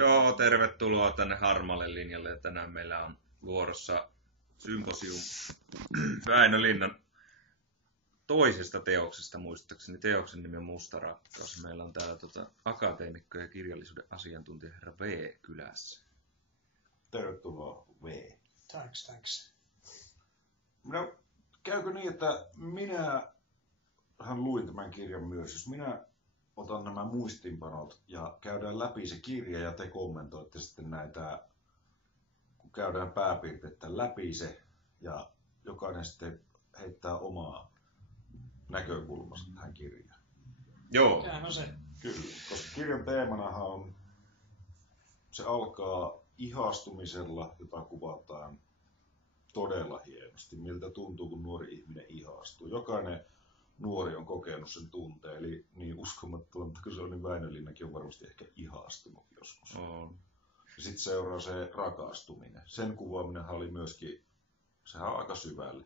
Joo, tervetuloa tänne Harmalle linjalle. Tänään meillä on vuorossa symposium Väinö Linnan toisesta teoksesta, muistaakseni. Teoksen nimi on Musta rakkaus. Meillä on täällä akateemikko ja kirjallisuuden asiantuntija herra V kylässä. Tervetuloa V. Thanks. No, käykö niin, että minähän luin tämän kirjan myös. Jos minä otan nämä muistinpanot ja käydään läpi se kirja ja te kommentoitte sitten näitä, kun käydään pääpiirteitä läpi se ja jokainen sitten heittää omaa näkökulmansa tähän kirjaan. Joo. Sehän on se. Kyllä, koska kirjan teemanahan on, se alkaa ihastumisella, jota kuvataan todella hienosti. Miltä tuntuu, kun nuori ihminen ihastuu. Jokainen nuori on kokenut sen tunteen, eli niin uskomatonta, kun se on, niin Väinö Linnakin on varmasti ehkä ihastunut joskus. Ja sitten seuraa se rakastuminen. Sen kuvaaminen oli myöskin, sehän aika syvälle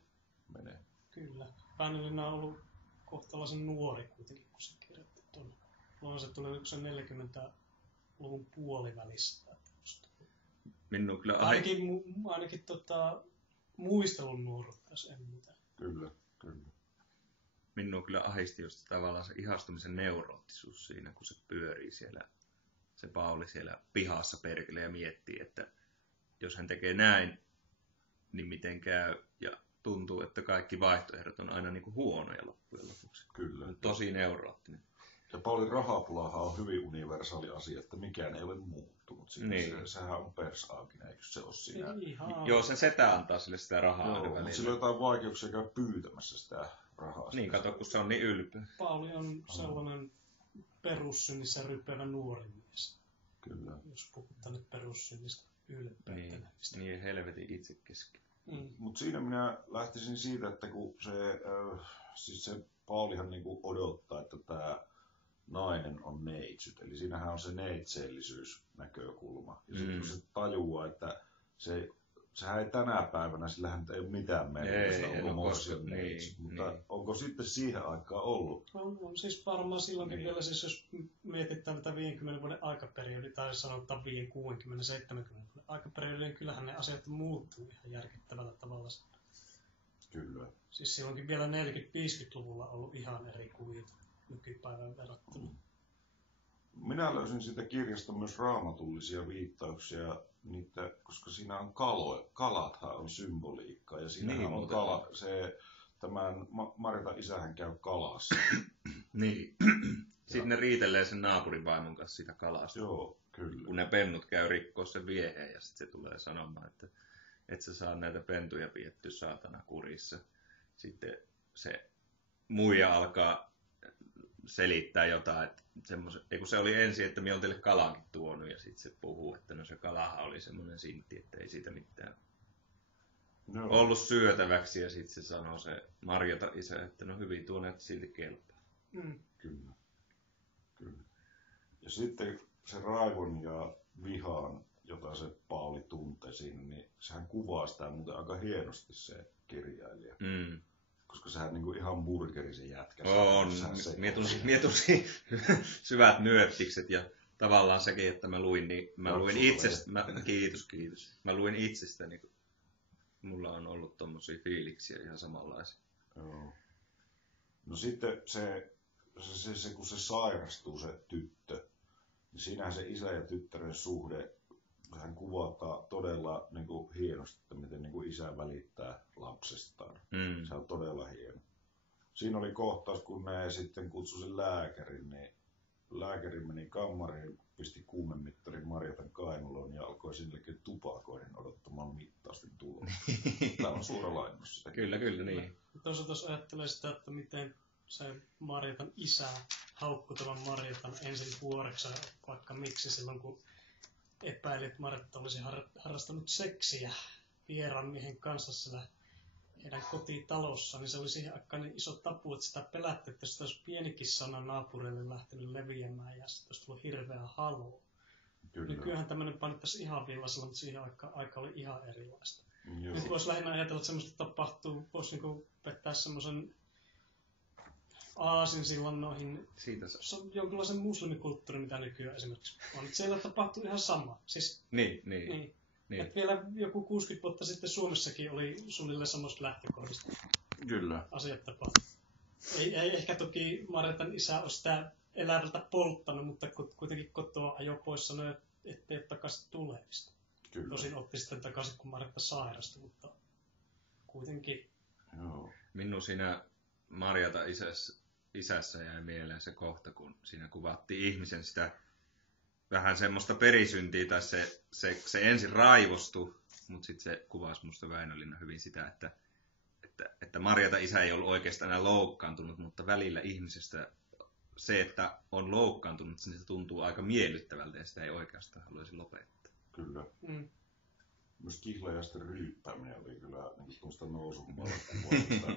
menee. Kyllä. Väinö Linna on ollut kohtalaisen nuori kuitenkin, kun se kirjoitti tuonne. Mulla se tuli se 40-luvun puolivälissä. Minun kyllä ainakin muistelun nuoruutta, jos en mitään. Kyllä. Minun kyllä ahdisti just tavallaan se ihastumisen neuroottisuus siinä, kun se pyörii siellä, se Pauli siellä pihassa perkele ja miettii, että jos hän tekee näin, niin miten käy, ja tuntuu, että kaikki vaihtoehdot on aina niin kuin huonoja loppujen lopuksi. Kyllä. On tosi neuroottinen. Ja Paulin rahapulahan on hyvin universaali asia, että mikään ei ole muuttunut. Niin. Sehän on persaakinen, eikö se ole siinä? Joo, se setä antaa sille sitä rahaa. Joo, mutta sillä on jotain vaikeuksia käydä pyytämässä sitä rahaa. Niin, kato, kun se on niin ylpeä. Pauli on sellainen perussynnissä rypevä nuori mies. Kyllä. Jos puhutaan nyt perussynnistä ylpeyttä. Niin helvetin itsekeski. Mutta siinä minä lähtisin siitä, että kun se Paulihan niinku odottaa, että tämä nainen on neitsyt. Eli siinähän on se neitseellisyysnäkökulma. Ja sitten kun se tajuaa, että sehän ei tänä päivänä, sillähän ei ole mitään merkitystä, onko morsi on neitsyt. Mutta onko sitten siihen aikaan ollut? On siis varmaan silloinkin vielä, siis jos mietitään tätä 50 vuoden aikaperiodi, tai sanotaan 5, 60, 70 vuoden aikaperiodi, niin kyllähän ne asiat muuttuu ihan järkyttävällä tavalla. Kyllä. Siis silloinkin vielä 40-50-luvulla ollut ihan eri kuvia nykypäivän verrattuna. Minä löysin siitä kirjasta myös raamatullisia viittauksia, koska siinä on kalathan on symboliikkaa ja siinä on tämän Marjatan isähän käy kalassa. Niin. Sitten ne riitelee sen naapurin vaimon kanssa siitä kalasta. Joo, kyllä. Kun ne pennut käy rikkoa sen vieheen ja sitten se tulee sanomaan, että et sä saa näitä pentuja piettyä saatana kurissa. Sitten se muija alkaa selittää jotain, että kun se oli ensin, että minä olen teille kalankin tuonut, ja sitten se puhuu, että no se kalahan oli semmoinen sintti, että ei siitä mitään ollut syötäväksi, ja sitten se sanoo se Marjata isä, että no hyvin tuonne, että silti kelpaa. Kyllä. Ja sitten se raivon ja vihan, jota se Pauli tuntee siinä, niin sehän kuvaa sitä muuten aika hienosti se kirjailija. Koska sehän niinku ihan burgeri se jätkä. On, mie tunsin syvät nyöttikset ja tavallaan sekin, että mä luin kiitos. Mä luin itsestäni, kun mulla on ollut tommosia fiiliksiä ihan samanlaisia. Joo. No sitten kun se sairastuu se tyttö, niin siinähän se isä ja tyttären suhde, hän kuvataan todella niin kuin hienosti, että miten niin kuin isä välittää lapsestaan. Se on todella hieno. Siinä oli kohtaus, kun ne sitten kutsui sen lääkärin, niin lääkäri meni kammariin, pisti kuumemittarin Marjatan kainuloon ja alkoi sinnekin tupakoiden odottamaan mittausten tuloa. Tämä on suora lainaus sitä. Kyllä, niin. Tuossa ajattelee sitä, että miten se Marjatan isä haukkui tämän Marjatan ensin vuoreksi, vaikka miksi silloin, kun epäili, että Marjatta olisi harrastanut seksiä vieraan miehen kanssa siellä heidän kotitalossa, niin se oli siihen aikaan niin iso tapu, että sitä pelätti, että sitä olisi pienikin sana naapurille lähtenyt leviämään ja sitten olisi tullut hirveä haloo. Nykyään tämmöinen panittaisi ihan viivaisella, mutta siihen aika oli ihan erilaista. Nyt voisi lähinnä ajatella, että semmoista tapahtuu, voisi niin vetää semmoisen aasinsillan noihin Siitä se on jonkinlaisen muslimikulttuuri, mitä nykyään esimerkiksi on. Et siellä tapahtuu ihan sama. Siis, Niin. Et vielä joku 60 vuotta sitten Suomessakin oli suunnilleen samasta lähtökohdista. Kyllä. Asiat tapahtuu. Ei ehkä toki Marjatan isä ole sitä elävältä polttanut, mutta kuitenkin kotoa ajoi pois sanoi, ettei takaisin tulevista. Kyllä. Tosin otti sitten takaisin, kun Marjatta sairastui, mutta kuitenkin. Joo. Minun siinä Marjata isässä jäi mieleen se kohta, kun siinä kuvattiin ihmisen sitä vähän semmoista perisyntiä, tai se ensin raivostui, mutta sitten se kuvasi musta Väinölinna hyvin sitä, että Marjata isä ei ollut oikeastaan enää loukkaantunut, mutta välillä ihmisestä se, että on loukkaantunut, niin se tuntuu aika miellyttävältä ja sitä ei oikeastaan haluaisi lopettaa. Kyllä. Mm. Myös kihlajaisten ryyppääminen oli kyllä niin tuosta nousuhumalakuvaa.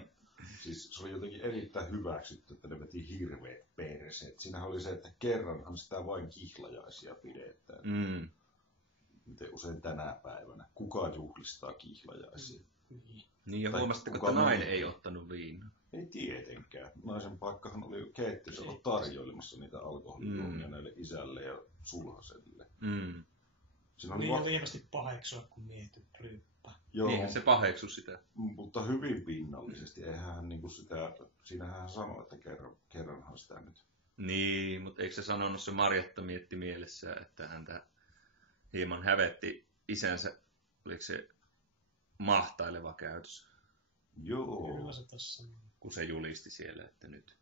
Siis se oli jotenkin erittäin hyväksytty, että ne veti hirveät perseet. Siinähän oli se, että kerranhan sitä vain kihlajaisia pidetään. Mm. Miten usein tänä päivänä. Kuka juhlistaa kihlajaisia? Niin, ja Tai huomasitteko, kuka että nainen muu? ei ottanut viinaa? Ei tietenkään. Naisen paikkahan oli keittiössä ollut tarjoilemassa niitä alkoholijuomia näille isälle ja sulhaselle. Mm. Siinä oli Niin lievästi paheksua, kun mietitty ryyppä. Joo, Niinhän se paheksui sitä. mutta hyvin pinnallisesti. Eihän hän niinku sitä, siinähän hän sanoi, että kerranhan sitä nyt. Niin, mutta eikö se sanonut se Marjatta mietti mielessään, että häntä hieman hävetti isänsä, oliko se mahtaileva käytös, Joo, Kyllä se tässä on. kun se julisti siellä, että nyt.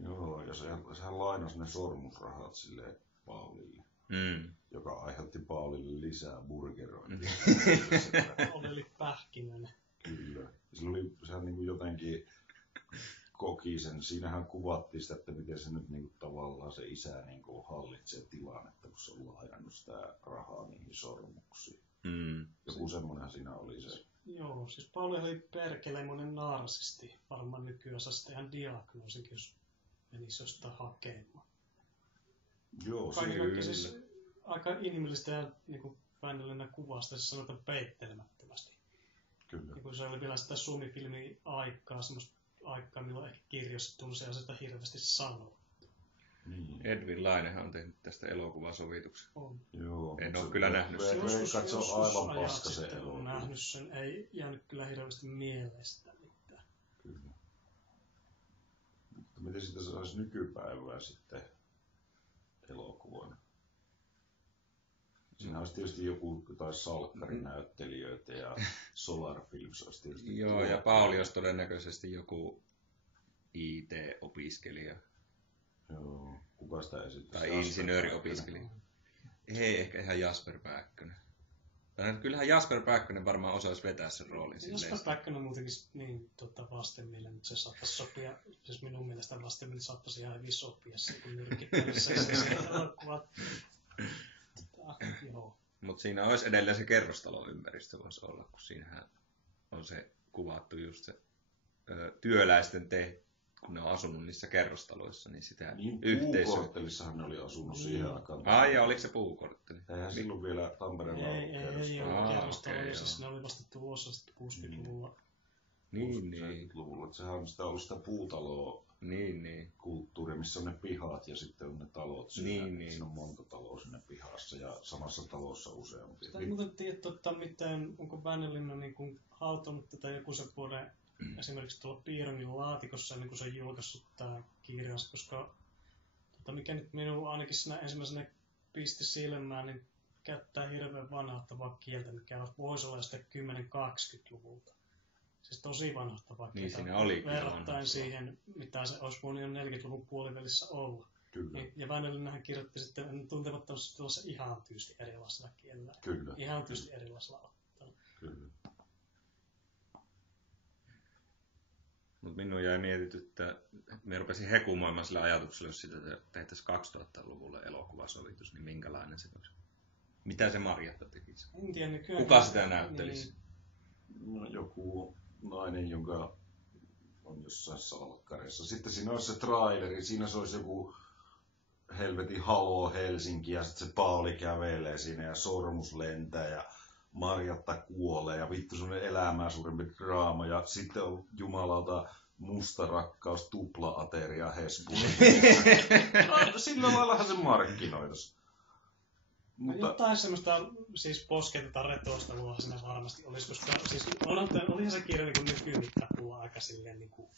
joo, ja sehän lainasi ne sormusrahat sille Paulille, Mm. joka aiheutti Paulille lisää burgerointia. Oli Pähkinönen. Kyllä. Sehän niinku jotenkin koki sen. Siinähän kuvattiin sitä, että miten se nyt niinku tavallaan se isä niinku hallitsee tilannetta, kun se on lainannut sitä rahaa niihin sormuksiin. Mm. Joku semmoinenhan siinä oli se. Joo, siis Pauli oli perkelemoinen narsisti. Varmaan nykyään saa sitten ihan diagnoosikin, jos menisi jostain hakemaan. Joo, Kaiken siinä kaikkiaan siis aika inhimillistä ja niin Väinölinna kuvasta se sanotaan peittelemättömästi. kyllä. Niin kun se oli vielä sitä Suomi-filmin aikaa, semmoista aikaa, milloin ehkä kirjoissa tunsi asioita hirveästi sanoa. Niin. Edwin Lainehan on tehnyt tästä elokuvasovituksen. On. Joo, En mutta ole kyllä nähnyt sitä. Veikkaan, että se on aivan ajat paska se sitten on elokuva. nähnyt sen, ei jäänyt kyllä hirveästi mieleen sitä mitään. Kyllä. Mutta miten sitä saisi nykypäivää sitten elokuvana? Siinä olisi tietysti jotain salkkarinäyttelijöitä ja Solar Films olisi tietysti. Joo, ja Pauli olisi todennäköisesti joku IT-opiskelija Joo, kuka sitä esittää? tai insinööriopiskelija. Ei, ehkä ihan Jasper Pääkkönen. Tai kyllähän Jasper Pääkkönen varmaan osaisi vetää sen roolin silleen. Jasper Päkkönen on muutenkin niin vastenmielinen, mutta se saattaisi sopia, siis minun mielestä vastenmielinen saattaisi ihan hyvin sopia se, kun nyrkittävässä se elokuvat. Joo. Mutta siinä olisi edelleen se kerrostaloympäristö voisi olla, kun siinähän on se kuvattu just se työläisten kun ne on asunut niissä kerrostaloissa, niin sitä Niin yhteisöä. puukorttelissahan ne oli asunut siihen aikaan. Ai, ja oliko se puukortteli? Eihän silloin vielä Tampereella ollut Ei kerrostaloa. ole kerrostaloja, okei, siis joo. ne oli vasta tulossa sitten 60-luvulla. Niin. 60-luvulla. Että sehän on sitä ollut sitä puutaloa Niin. kulttuuria, missä on ne pihat ja sitten on ne talot siinä. Niin. Siinä on monta taloa siinä pihassa ja samassa talossa useampia. Sitä ei muuten tiedä, miten, onko Väinölinna niin hautonut tätä joku sen vuoden esimerkiksi tuolla Piirongin laatikossa, niin kuin se on julkaissut tämä kirjansa, koska mikä nyt minun ainakin siinä ensimmäisenä pisti silmään, niin käyttää hirveän vanhahtavaa kieltä, mikä voisi olla sitten 10-20-luvulta. Siis tosi vanhahtavaa Niin, kieltä. siinä oli kyllä verrattain vanhahtavaa. siihen, mitä se olisi voinut jo 40-luvun puolivälissä olla. Kyllä, Ja Väinölinnahan kirjoitti sitten tuntemattomasti tuossa ihan tyysti erilaisella kielellä. kyllä, Ihan tyysti erilaisella otteella. kyllä. Mutta minun jäi mietityttää, että me rupesin hekumoimaan sillä ajatuksella, jos sitä tehtäisiin 2000-luvulla elokuvasovitus, niin minkälainen se olisi? Mitä se Marjatta tekisi? En tiedä, nykyään... Kuka sitä näyttelisi? No, joku nainen, jonka on jossain salkkarissa. Sitten siinä olisi se traileri, siinä se olisi joku helvetin Halo Helsinki ja sitten se Pauli kävelee siinä ja sormus lentää ja Marjatta kuolee ja vittu semmoinen elämää suurempi draama ja sitten on jumalauta musta rakkaus, tupla-ateria, hespu. Sillä laillahan se markkinoitus. Mutta... Jotain semmoista siis posketeta retosta siinä varmasti olisi, koska siis olihan se kirja niin nykymittapulla aika silleen niin kuin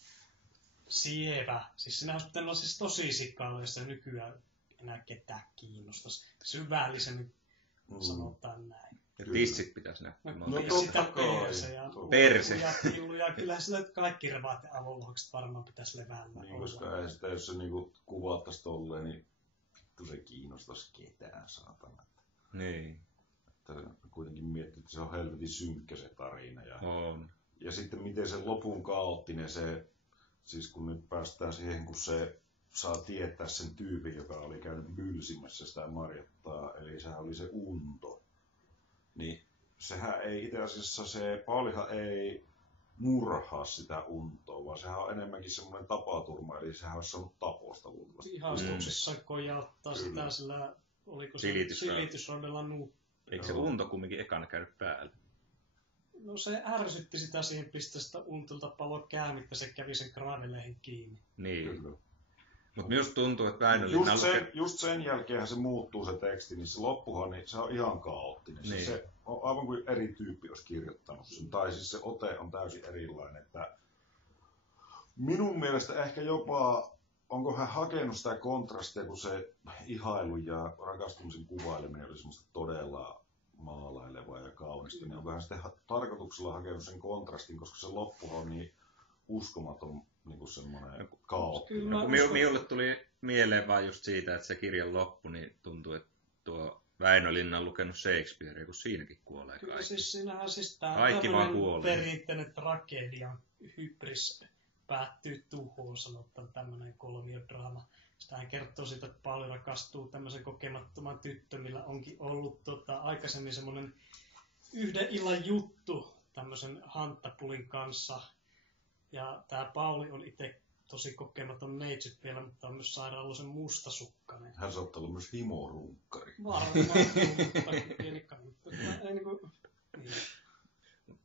sievä. Siis siinä olisi pitänyt olla siis tosi sikailu, jos se nykyään enää ketään kiinnostaisi. Syvällisemmin sanotaan näin. Ja tissit pitäisi näkyä. No totta kai. Perse. Ja kyllähän sillä kaikki revaat ja avolohokset varmaan pitäisi levällä. Niin, koska ei sitä, jos se niinku kuvattaisi tolleen, niin vittu se kiinnostaisi ketään, saatana. Niin. Että kuitenkin miettii, että se on helvetin synkkä se tarina. On. Ja sitten miten se lopun kaoottinen se, siis kun nyt päästään siihen, kun se saa tietää sen tyypin, joka oli käynyt mylsimässä sitä Marjattaa, eli sehän oli se Unto. Niin sehän ei itse asiassa, se Paulihan ei murhaa sitä Untoa, vaan sehän on enemmänkin semmoinen tapaturma, eli sehän olisi saanut taposta luultavasti. Ihastuksessa kojauttaa sitä sillä, oliko se silitysrodella nuuppi. Eikö se Unto kumminkin ekana käynyt päällä? No se ärsytti sitä siihen pisteestä Untolta palo käämittä, se kävi sen graveleihin kiinni. Niin. Mutta minusta tuntuu, että just sen jälkeen se muuttuu se teksti, niin se loppuhan niin se on ihan kaoottinen. Niin. Se on aivan kuin eri tyyppi olisi kirjoittanut sen. Tai siis se ote on täysin erilainen. Että minun mielestä ehkä jopa, onko hän hakenut sitä kontrastia, kun se ihailu ja rakastumisen kuvaileminen oli semmoista todella maalailevaa ja kaunista, niin onko hän sitten tarkoituksella hakenut sen kontrastin, koska se loppuhan on niin uskomaton niin semmoinen kaoottinen. Minulle tuli mieleen vaan just siitä, että se kirjan loppu, niin tuntuu, että tuo Väinö Linna on lukenut Shakespearea, kun siinäkin kuolee kaikki. Kyllä siis siinähän siis tämä kaikki vaan kuolee. Perinteinen tragedia, hybris päättyy tuhoon, sanotaan tämmöinen kolmiodraama. Sitähän kertoo siitä, että Pauli rakastuu tämmöisen kokemattoman tyttö, millä onkin ollut aikaisemmin semmoinen yhden illan juttu tämmöisen Hanttapulin kanssa. Ja tämä Pauli on itse tosi kokematon neitsyt vielä, mutta on myös sairaaloisen mustasukkainen. Hän saattaa olla myös himorunkkari. Varmaan, mutta pieni kannattu. Niin.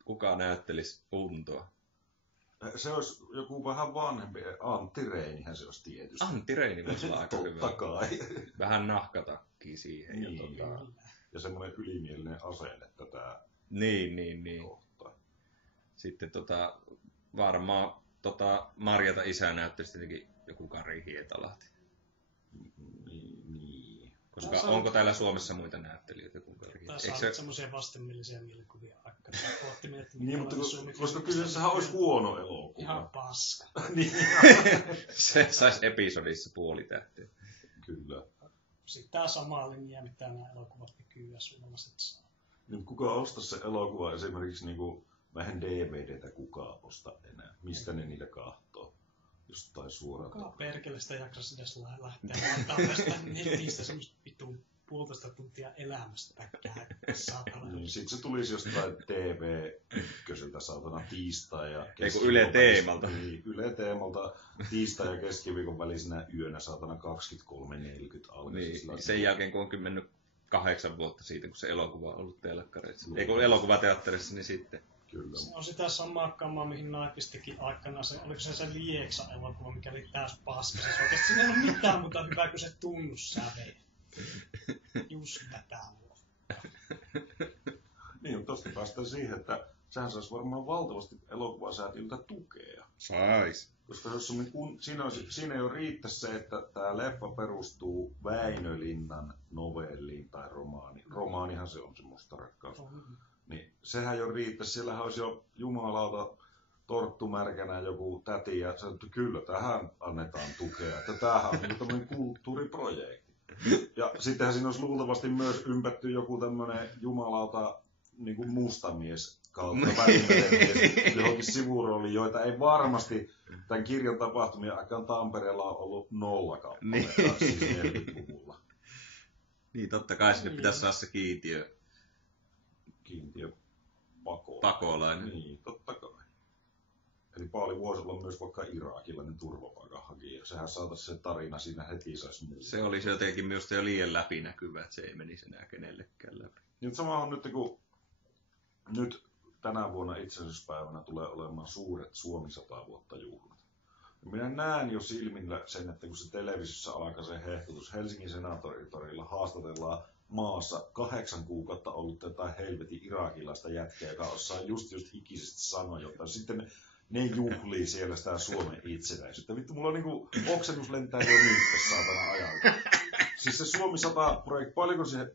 Kuka näyttelisi Untoa? Se olisi joku vähän vanhempi. Antti Reinihän se olisi tietysti. Antti Reini voisi olla aika hyvä. Totta kai. Vähän nahkatakki siihen. Niin. Ja semmoinen ylimielinen asenne tätä Niin. kohtaa. Sitten varmaan Marjata isää näyttäisi tietenkin joku Kari Hietalahti. Niin. Koska onko täällä Suomessa muita näyttelijöitä kuin Kari Hietalahti? Tässä on semmoisia vastenmielisiä mielikuvia aikana. Niin, mutta koska kyseessähän olisi huono elokuva. Ihan paska. Niin. Se saisi episodissa puoli tähteä. Kyllä. Sitten tämä sama linja, mitä nämä elokuvat nykyään suomalaiset saa. Niin, kuka ostaisi se elokuva esimerkiksi niinku vähän DVDtä kukaan osta enää? Mistä ne niitä kahtoo? Jostain suoraan. Kuka perkele sitä jaksaisi edes lähteä laittamaan tästä netistä semmoista vitun 1,5 tuntia elämästä päkkää. Niin, sit se tulisi jostain TV1 saatana tiistai ja keskiviikon Yle Teemalta. Niin, Yle Teemalta tiistai ja keskiviikon välisenä yönä saatana 23.40 alkaisi. Niin, sen jälkeen kun onkin mennyt 8 vuotta siitä, kun se elokuva on ollut telkkareissa. Ei kun elokuvateatterissa, niin sitten. Kyllä. Se on sitä samaa kamaa, mihin Naipistikin aikana. Oliko se Lieksa-elokuva, mikä oli täys paska. Se oikeasti siinä ei ole mitään muuta hyvää kuin se tunnussäve. Just tätä luokkaa. Niin, mutta tosta päästään siihen, että sehän saisi varmaan valtavasti elokuvasäätiöltä tukea. Sais. Koska siinä ei ole riittäisi se, että tämä leffa perustuu Väinö Linnan novelliin tai romaaniin. Romaanihan se on se musta rakkaus. Niin sehän jo riittäisi. Siellähän olisi jo jumalauta torttumärkänä joku täti ja sanottu, että kyllä tähän annetaan tukea. Että tämähän on tämmöinen kulttuuriprojekti. Ja sittenhän siinä olisi luultavasti myös ympätty joku tämmöinen jumalauta niin kuin mustamies kautta välimerenmies johonkin sivurooliin, joita ei varmasti tämän kirjan tapahtumien aikaan Tampereella on ollut 0 kappaletta, siis 40-luvulla. Niin, totta kai sinne pitäisi saada se kiintiö pakolainen. Niin, totta kai. Eli Pauli voisi olla myös vaikka irakilainen turvapaikanhakija. Sehän saataisiin se tarina siinä heti saisi muuta. Se olisi jotenkin minusta jo liian läpinäkyvä, että se ei menisi enää kenellekään läpi. Niin, sama on nyt, kun nyt tänä vuonna itsenäisyyspäivänä tulee olemaan suuret Suomi 100 vuotta juhlat. Minä näen jo silmillä sen, että kun se televisiossa alkaa se hehkutus, Helsingin senaattoritorilla haastatellaan maassa 8 kuukautta ollut jotain helvetin irakilaista jätkää, joka osaa just hikisesti sanoa jotain. Sitten ne juhlii siellä sitä Suomen itsenäisyyttä. Vittu, mulla on niinku oksennus lentää jo nyt tässä saatana ajalta. Siis se Suomi 100-projekti,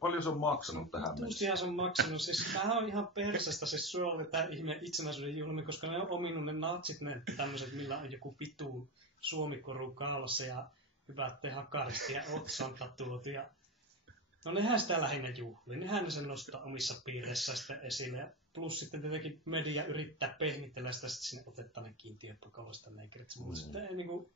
paljon se on maksanut tähän mennessä? Tuustihan se on maksanut. Siis tämähän on ihan persestä se Suomi, tämä ihme itsenäisyyden juhlimi, koska ne on ominut ne natsit, ne tämmöiset, millä on joku pitu Suomikoru kaulassa ja hyvät hakaristi ja otsan tatuotu. Ja... No nehän sitä lähinnä juhlii. Nehän ne sen nostaa omissa piireissä sitten esille. Ja plus sitten tietenkin media yrittää pehmitellä sitä, sitten sinne otetaan ne kiintiöpakolasta neikrit. Mutta sitten ei niinku...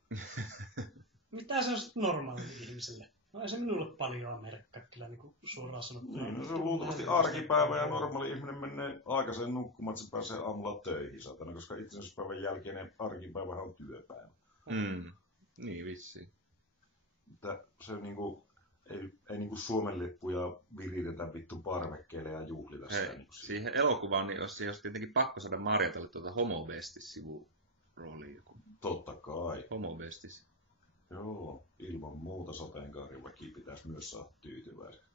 Mitä se on sitten normaalille ihmiselle? No ei se minulle paljon merkkaa kyllä niin suoraan sanottuna. Niin, no se on luultavasti arkipäivä ja normaali ihminen menee aikaiseen nukkumaan, että se pääsee aamulla töihin, satana, koska itsenäisyyspäivän jälkeinen arkipäivähän on työpäivä. Niin vissiin. Että se niinku, ei niinku Suomen lippuja viritetä vittu parvekkeelle ja juhlita sitä. Hei, siihen elokuvaan niin olisi tietenkin pakko saada Marjatalle tuota Homo-vestis-sivurooliin. Totta kai. Homo-vestis. Joo, ilman muuta sateenkaariväki pitäisi myös saada tyytyväiseksi.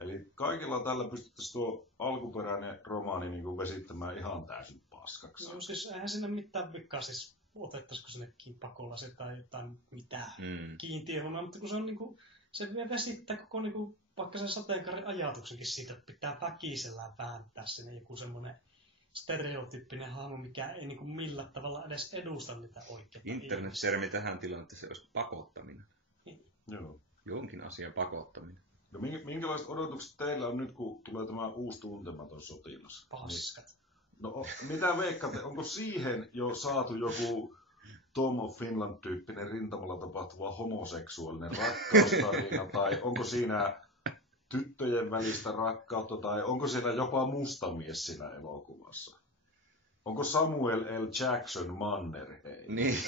Eli kaikilla tällä pystyttäisiin tuo alkuperäinen romaani niin kuin vesittämään ihan täysin paskaksi. No siis eihän siinä mitään vikaa, siis otettaisiko sinnekin pakolaiset tai jotain mitään kiintiöhommaa, mutta kun se on niinku, se vesittää koko niinku, vaikka sen sateenkaarin ajatuksenkin siitä, että pitää väkisellään vääntää sinne joku semmoinen stereotyyppinen hahmo, mikä ei niinku millään tavalla edes edusta niitä oikeita. Internet-termi tähän tilanteeseen olisi pakottaminen. Joo. Jonkin asian pakottaminen. No minkälaiset odotukset teillä on nyt, kun tulee tämä uusi Tuntematon sotilas? Paskat. Niin, no mitä veikkaatte, onko siihen jo saatu joku Tom of Finland-tyyppinen rintamalla tapahtuva homoseksuaalinen rakkaustarina, tai onko siinä tyttöjen välistä rakkautta, tai onko siinä jopa mustamies siinä elokuvassa? Onko Samuel L. Jackson Mannerheim? Niin.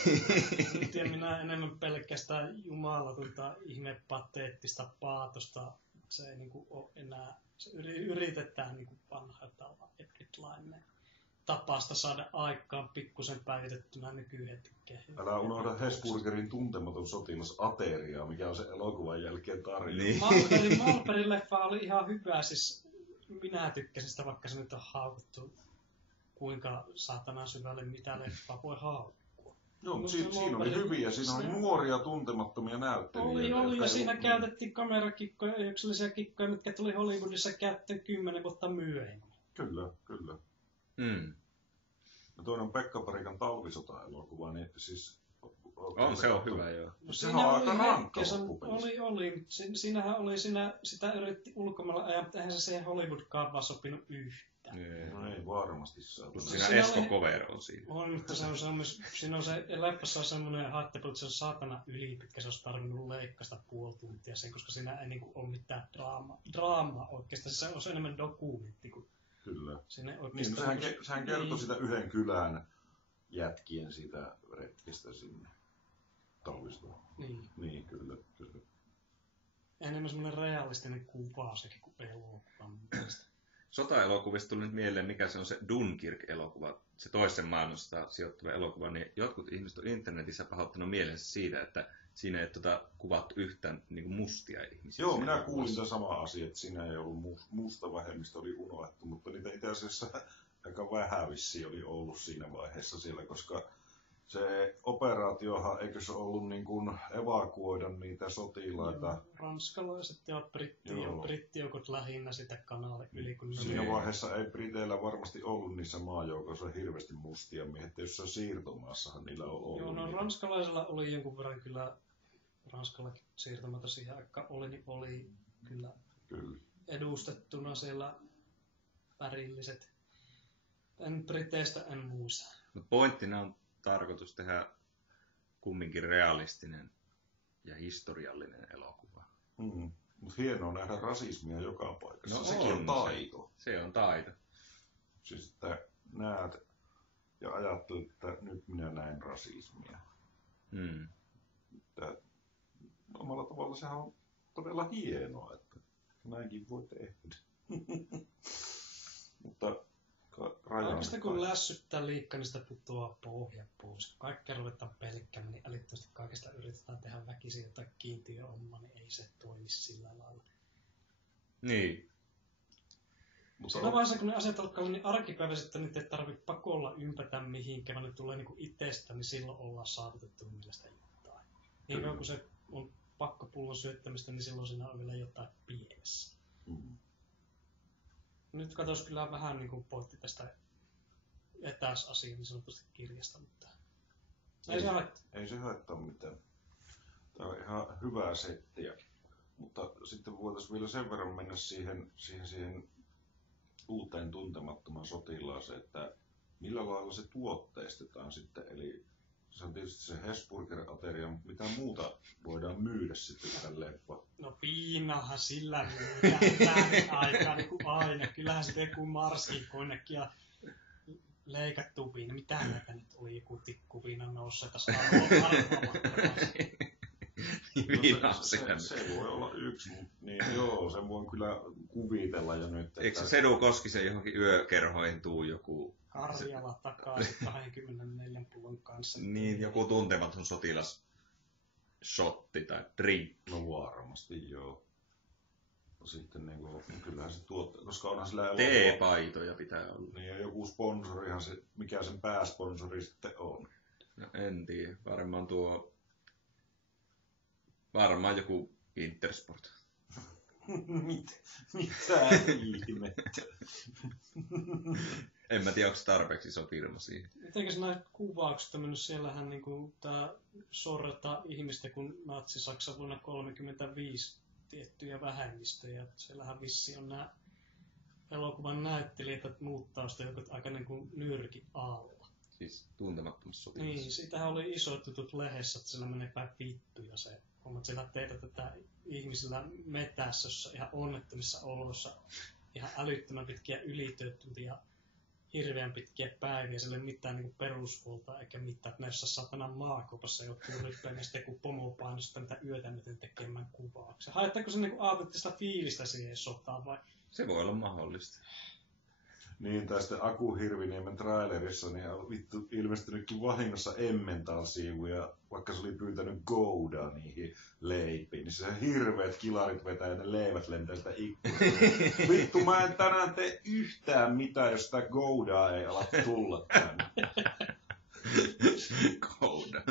En tiedä, minä enemmän pelkästään jumalatonta ihme pateettista paatosta. Se ei niinku ole enää, se yritetään niinku vanhautella erilainen tapasta saada aikaan pikkusen päivitettynä nykyhetkeen. Älä unohda Hesburgerin Tuntematon sotilas Ateriaa, mikä on se elokuvan jälkeen tarina. Niin. Marlberin leffa oli ihan hyvä, siis minä tykkäsin sitä, vaikka se nyt on haukuttu kuinka saatana syvälle mitä leffa voi haukkua. Joo, siinä oli hyviä, siinä oli nuoria tuntemattomia näyttelijöitä. Oli, ja siinä käytettiin kamerakikkoja, yksilöllisiä kikkoja, mitkä tuli Hollywoodissa käyttöön 10 vuotta myöhemmin. Kyllä. Ja toinen on Pekka Parikan Talvisota-elokuva, niin siis... Se on hyvä, joo. No, sehän on aika rankka oli. Siinähän oli, sitä yritti ulkomailla ajaa, mutta eihän se siihen Hollywood-kaavaan sopinut yhtään. No ei varmasti saa. Siinä Esko Cover on siinä. On, mutta siinä on se leffassa on semmoinen haattelu, että se on saatana ylipitkä, se olisi tarvinnut leikkaista puoli tuntia sen, koska siinä ei niinku ole mitään draamaa oikeastaan. Se on enemmän dokumentti kuin... Kyllä. Niin, sehän kertoo sitä yhden kylän jätkien siitä retkestä sinne Talvistoon. Niin, kyllä. Enemmän semmoinen realistinen kuva sekin kuin elokuva. Sota-elokuvista tuli nyt mieleen, mikä se on se Dunkirk-elokuva, se toisen maailmasta sijoittuva elokuva, niin jotkut ihmiset on internetissä pahoittanut mielensä siitä, että siinä ei kuvattu yhtään niin kuin mustia ihmisiä. Joo, minä kuulin tämän sama asia, että siinä ei ollut musta vähemmistö, oli unohdettu, mutta niitä itse asiassa aika vähän vissiin oli ollut siinä vaiheessa siellä, koska se operaatiohan, eikö se ollut niin kuin evakuoida niitä sotilaita? Joo, ranskalaiset ja brittijoukot lähinnä sitä kanaalle yli. Kun siinä vaiheessa ei Briteillä varmasti ollut niissä maajoukoissa hirveästi mustia miehiä, että jossain siirtomaassahan niillä on ollut. Joo, no ranskalaisilla oli jonkun verran kyllä, Ranskallakin siirtomaata siihen aikaan oli kyllä edustettuna siellä värilliset. En Briteistä en muista. No pointtina on tarkoitus tehdä kumminkin realistinen ja historiallinen elokuva. Mutta hienoa nähdä rasismia joka paikassa. No sekin on taito. Se on taito. Siis että näet ja ajattelet, että nyt minä näen rasismia. Että omalla tavalla sehän on todella hienoa, että näinkin voi tehdä. Mutta Kaikista kun lässyttää liikkaa, niin sitä putoaa pohja pois. Kaikkea ruvetaan pelkkäämään, niin älyttömästi kaikesta yritetään tehdä väkisin jotain kiintiöhommaa, niin ei se toimi sillä lailla. Niin. Siinä vaiheessa, kun ne asiat alkaa olla niin arkipäiväiset, niin ei tarvitse pakolla ympätä mihinkään, vaan ne tulee niin itsestä, niin silloin ollaan saavutettu mielestä jotain. Niin kauan kun se on pakkopullon syöttämistä, niin silloin siinä on vielä jotain pienessä. Nyt katos kyllä vähän niin kuin poitti tästä etäsasiaa niin sanotusti kirjasta, mutta ei se haittaa mitään. Tämä on ihan hyvää settiä. Mutta sitten voitaisiin vielä sen verran mennä siihen uuteen tuntemattoman sotilaaseen, että millä lailla se tuotteistetaan sitten. Eli se on tietysti se Hesburger-ateria, mutta mitä muuta voidaan myydä sitten tämän leffan? No viinahan sillä myydään tänne aikaan niin kuin aina. Kyllähän sitten joku Marskin konnekin ja leikattu viina. Mitä näitä nyt oli? Joku tikkuviina noussut tässä se voi olla yksi, mutta niin joo, sen voin kyllä kuvitella jo nyt. Eikö se Sedu Koskisen johonkin yökerhoihin tuu joku... Karjala takaisin 24 pullon kanssa. Niin, joku tuntematon sotilas shotti tai drink. No varmasti joo. Sitten niinku, kyllähän se tuottaa, koska onhan sillä T-paitoja pitää olla. Niin ja joku sponsorihan se, mikä sen pääsponsori sitten on. No en tiedä, varmaan joku Intersport. Mitä ihmettä? En mä tiedä, onko se tarpeeksi iso firma siihen. Mitenkäs näitä kuvaukset on mennyt? Siellähän niinku tää sorrata ihmistä, kun Natsi-Saksa vuonna 1935 tiettyjä vähemmistöjä. Siellähän vissi on nämä elokuvan näyttelijät, että muuttaa sitä joku aika niinku nyrki alla. Siis tuntemattomassa sotilassa. Niin, siitähän oli isot jutut lehdessä, että sillä menee päin vittuja se. Hommat siellä teetätetään ihmisillä metässä, jossa ihan onnettomissa oloissa, ihan älyttömän pitkiä ylityötuntia, hirveän pitkiä päiviä, sille mitään niin perushuolta eikä mitään, että näissä satana maakopassa joutuu ryppään, ja sitten kun pomo painostaa niitä yötä myöten tekemään kuvauksia. Haittaako se niin ajattelitte sitä fiilistä siihen sotaan vai? Se voi olla mahdollista. Niin, tai sitten Aku Hirviniemen trailerissa niin on vittu ilmestynytkin vahingossa Emmental-siivuja, vaikka se oli pyytänyt Goudaa niihin leipiin, niin se hirveät kilarit vetää ja ne leivät lentää sitä ikkunasta. Vittu, mä en tänään tee yhtään mitään, jos sitä Goudaa ei ala tulla tänne. Gouda.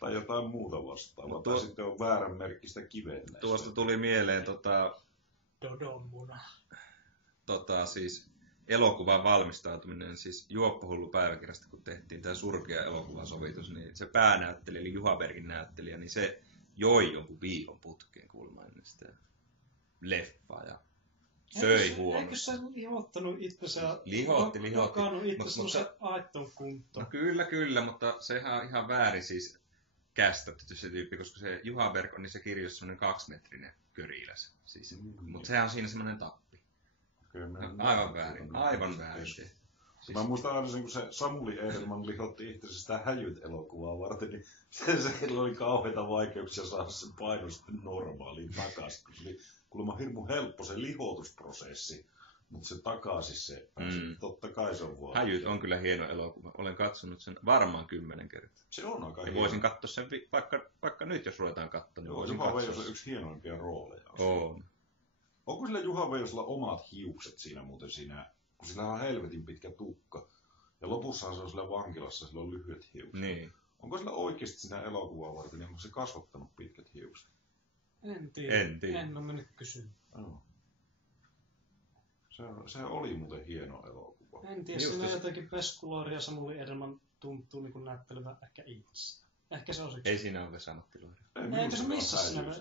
Tai jotain muuta vastaavaa. Tai sitten on väärän merkkistä kivenneistä. Tuosta tuli mieleen Dodonmuna. Siis elokuvan valmistautuminen, siis Juoppohullu päiväkirjasta, kun tehtiin tämä surkea elokuvan sovitus, niin se päänäyttelijä, eli Juha Bergin näyttelijä, niin se joi jonkun viikon putkeen kuulemma ennen sitä leffaa ja söi huonosti. Eikö se lihottanut itsensä? Lihotti. Lokannut itsensä aittoon kuntoon. No kyllä, mutta sehän on ihan väärin siis kästetty se tyyppi, koska se Juha Berg on niissä kirjoissa semmoinen 2-metrinen köriläs. Siis, mutta sehän on siinä semmoinen tappi. Aivan väärin. Siis... Mä muistan aina sen, kun se Samuli Edelman lihotti itsensä sitä Häjyt-elokuvaa varten, niin se oli kauheita vaikeuksia saada sen painon sitten normaaliin takaisin, kun se oli kuulemma hirmu helppo se lihotusprosessi, mutta se takaisin se pääsi. Totta kai se on vuotta. Häjyt on kyllä hieno elokuva. Olen katsonut sen varmaan 10 kertaa. Se on aika hieno. Voisin katsoa sen vaikka nyt, jos ruvetaan katsomaan. Joo, Juha Veijos on yksi hienoimpia rooleja. On. Onko sillä Juha Veijosella omat hiukset siinä muuten siinä, kun sillä on helvetin pitkä tukka. Ja lopussahan se on sillä vankilassa, sillä on lyhyet hiukset. Niin. Onko sillä oikeasti siinä elokuvaa varten, niin onko se kasvattanut pitkät hiukset? En tiedä. En ole mennyt kysynyt. No. Se oli muuten hieno elokuva. En tiedä, siinä on jotenkin Veskuloori ja Samuli Edelman tuntuu niin näyttelevä ehkä itse. Ehkä se on se. Ei siinä ole Vesa-Matti Loiri. Eikö se missä siinä?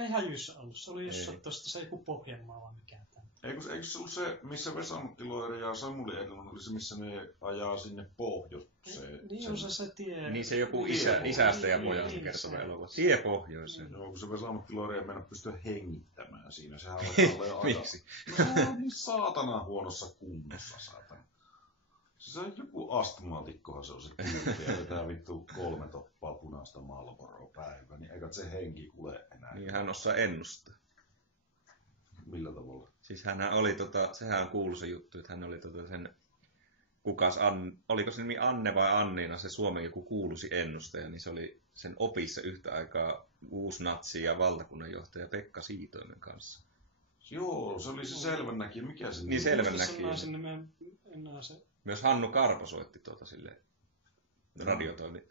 Ei Häjyssä ollut. Se oli jossain tuosta se joku Pohjanmaa vai mikään tämän. Eikö se ollut se, missä Vesa-Matti Loiri ja Samuli Edelman oli se, missä ne ajaa sinne pohjoiseen? Niin on se tie. Niin se joku isästä ja pojasta kertova elokuva. Tie pohjoiseen. Joo, kun se Vesa-Matti Loiri ei mennä pystyä hengittämään siinä. Sehän alkaa jo Miksi? No se on niin saatana huonossa kunnossa, saatana. Se on joku astmaatikkohan se on se kyyti ja vetää vittu 3 toppaa punaista Marlboroa päivä, niin eikä se henki kuule enää. Niin hän osaa ennustaa. Millä tavalla? Siis hänhän oli, sehän on kuuluisa juttu, että hän oli sen, oliko se nimi Anne vai Anniina, se Suomen joku kuuluisi ennustaja, niin se oli sen opissa yhtä aikaa uusnatsi ja valtakunnanjohtaja Pekka Siitoimen kanssa. Joo, se oli se Selvänäkijä. Mikä se Niin Selvänäkijä. Se. Myös Hannu Karpo soitti sille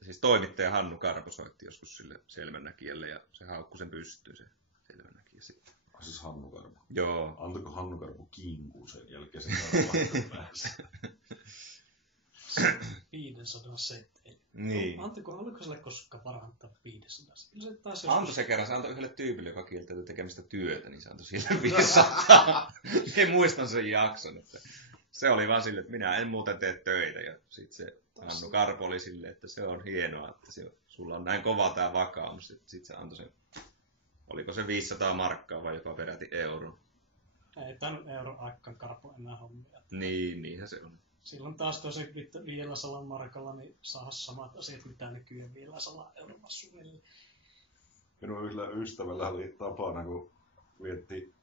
siis toimittaja Hannu Karpo soitti joskus sille Selvänäkijälle ja se haukkui sen pystyyn se Selvänäkijä sitten. Siis Hannu Karpo? Joo. Antoiko Hannu Karpo kinkuu sen jälkeen sen päässä? 500 seteli. Niin. Oliko sille koskaan parantaa 500? Antoi se kerran, se antoi yhdelle tyypille, joka kieltäytyi tekemistä työtä, niin se antoi sille 500. En muistan sen jakson. Että se oli vaan silleen, että minä en muuten tee töitä. Ja sitten se Hannu Karpo oli silleen, että se on hienoa, että sulla on näin kova tämä vakaumus. Sitten se antoi sen, oliko se 500 markkaa vai jopa peräti euron. Ei tämän euron aikaan Karpo enää hommia. Niin, niinhän se on. Silloin taas tosi 500 markalla niin saa samat asiat, mitä nykyään 500 eurolla suunnilleen. Minun yhdellä ystävällä oli tapana, kun vietti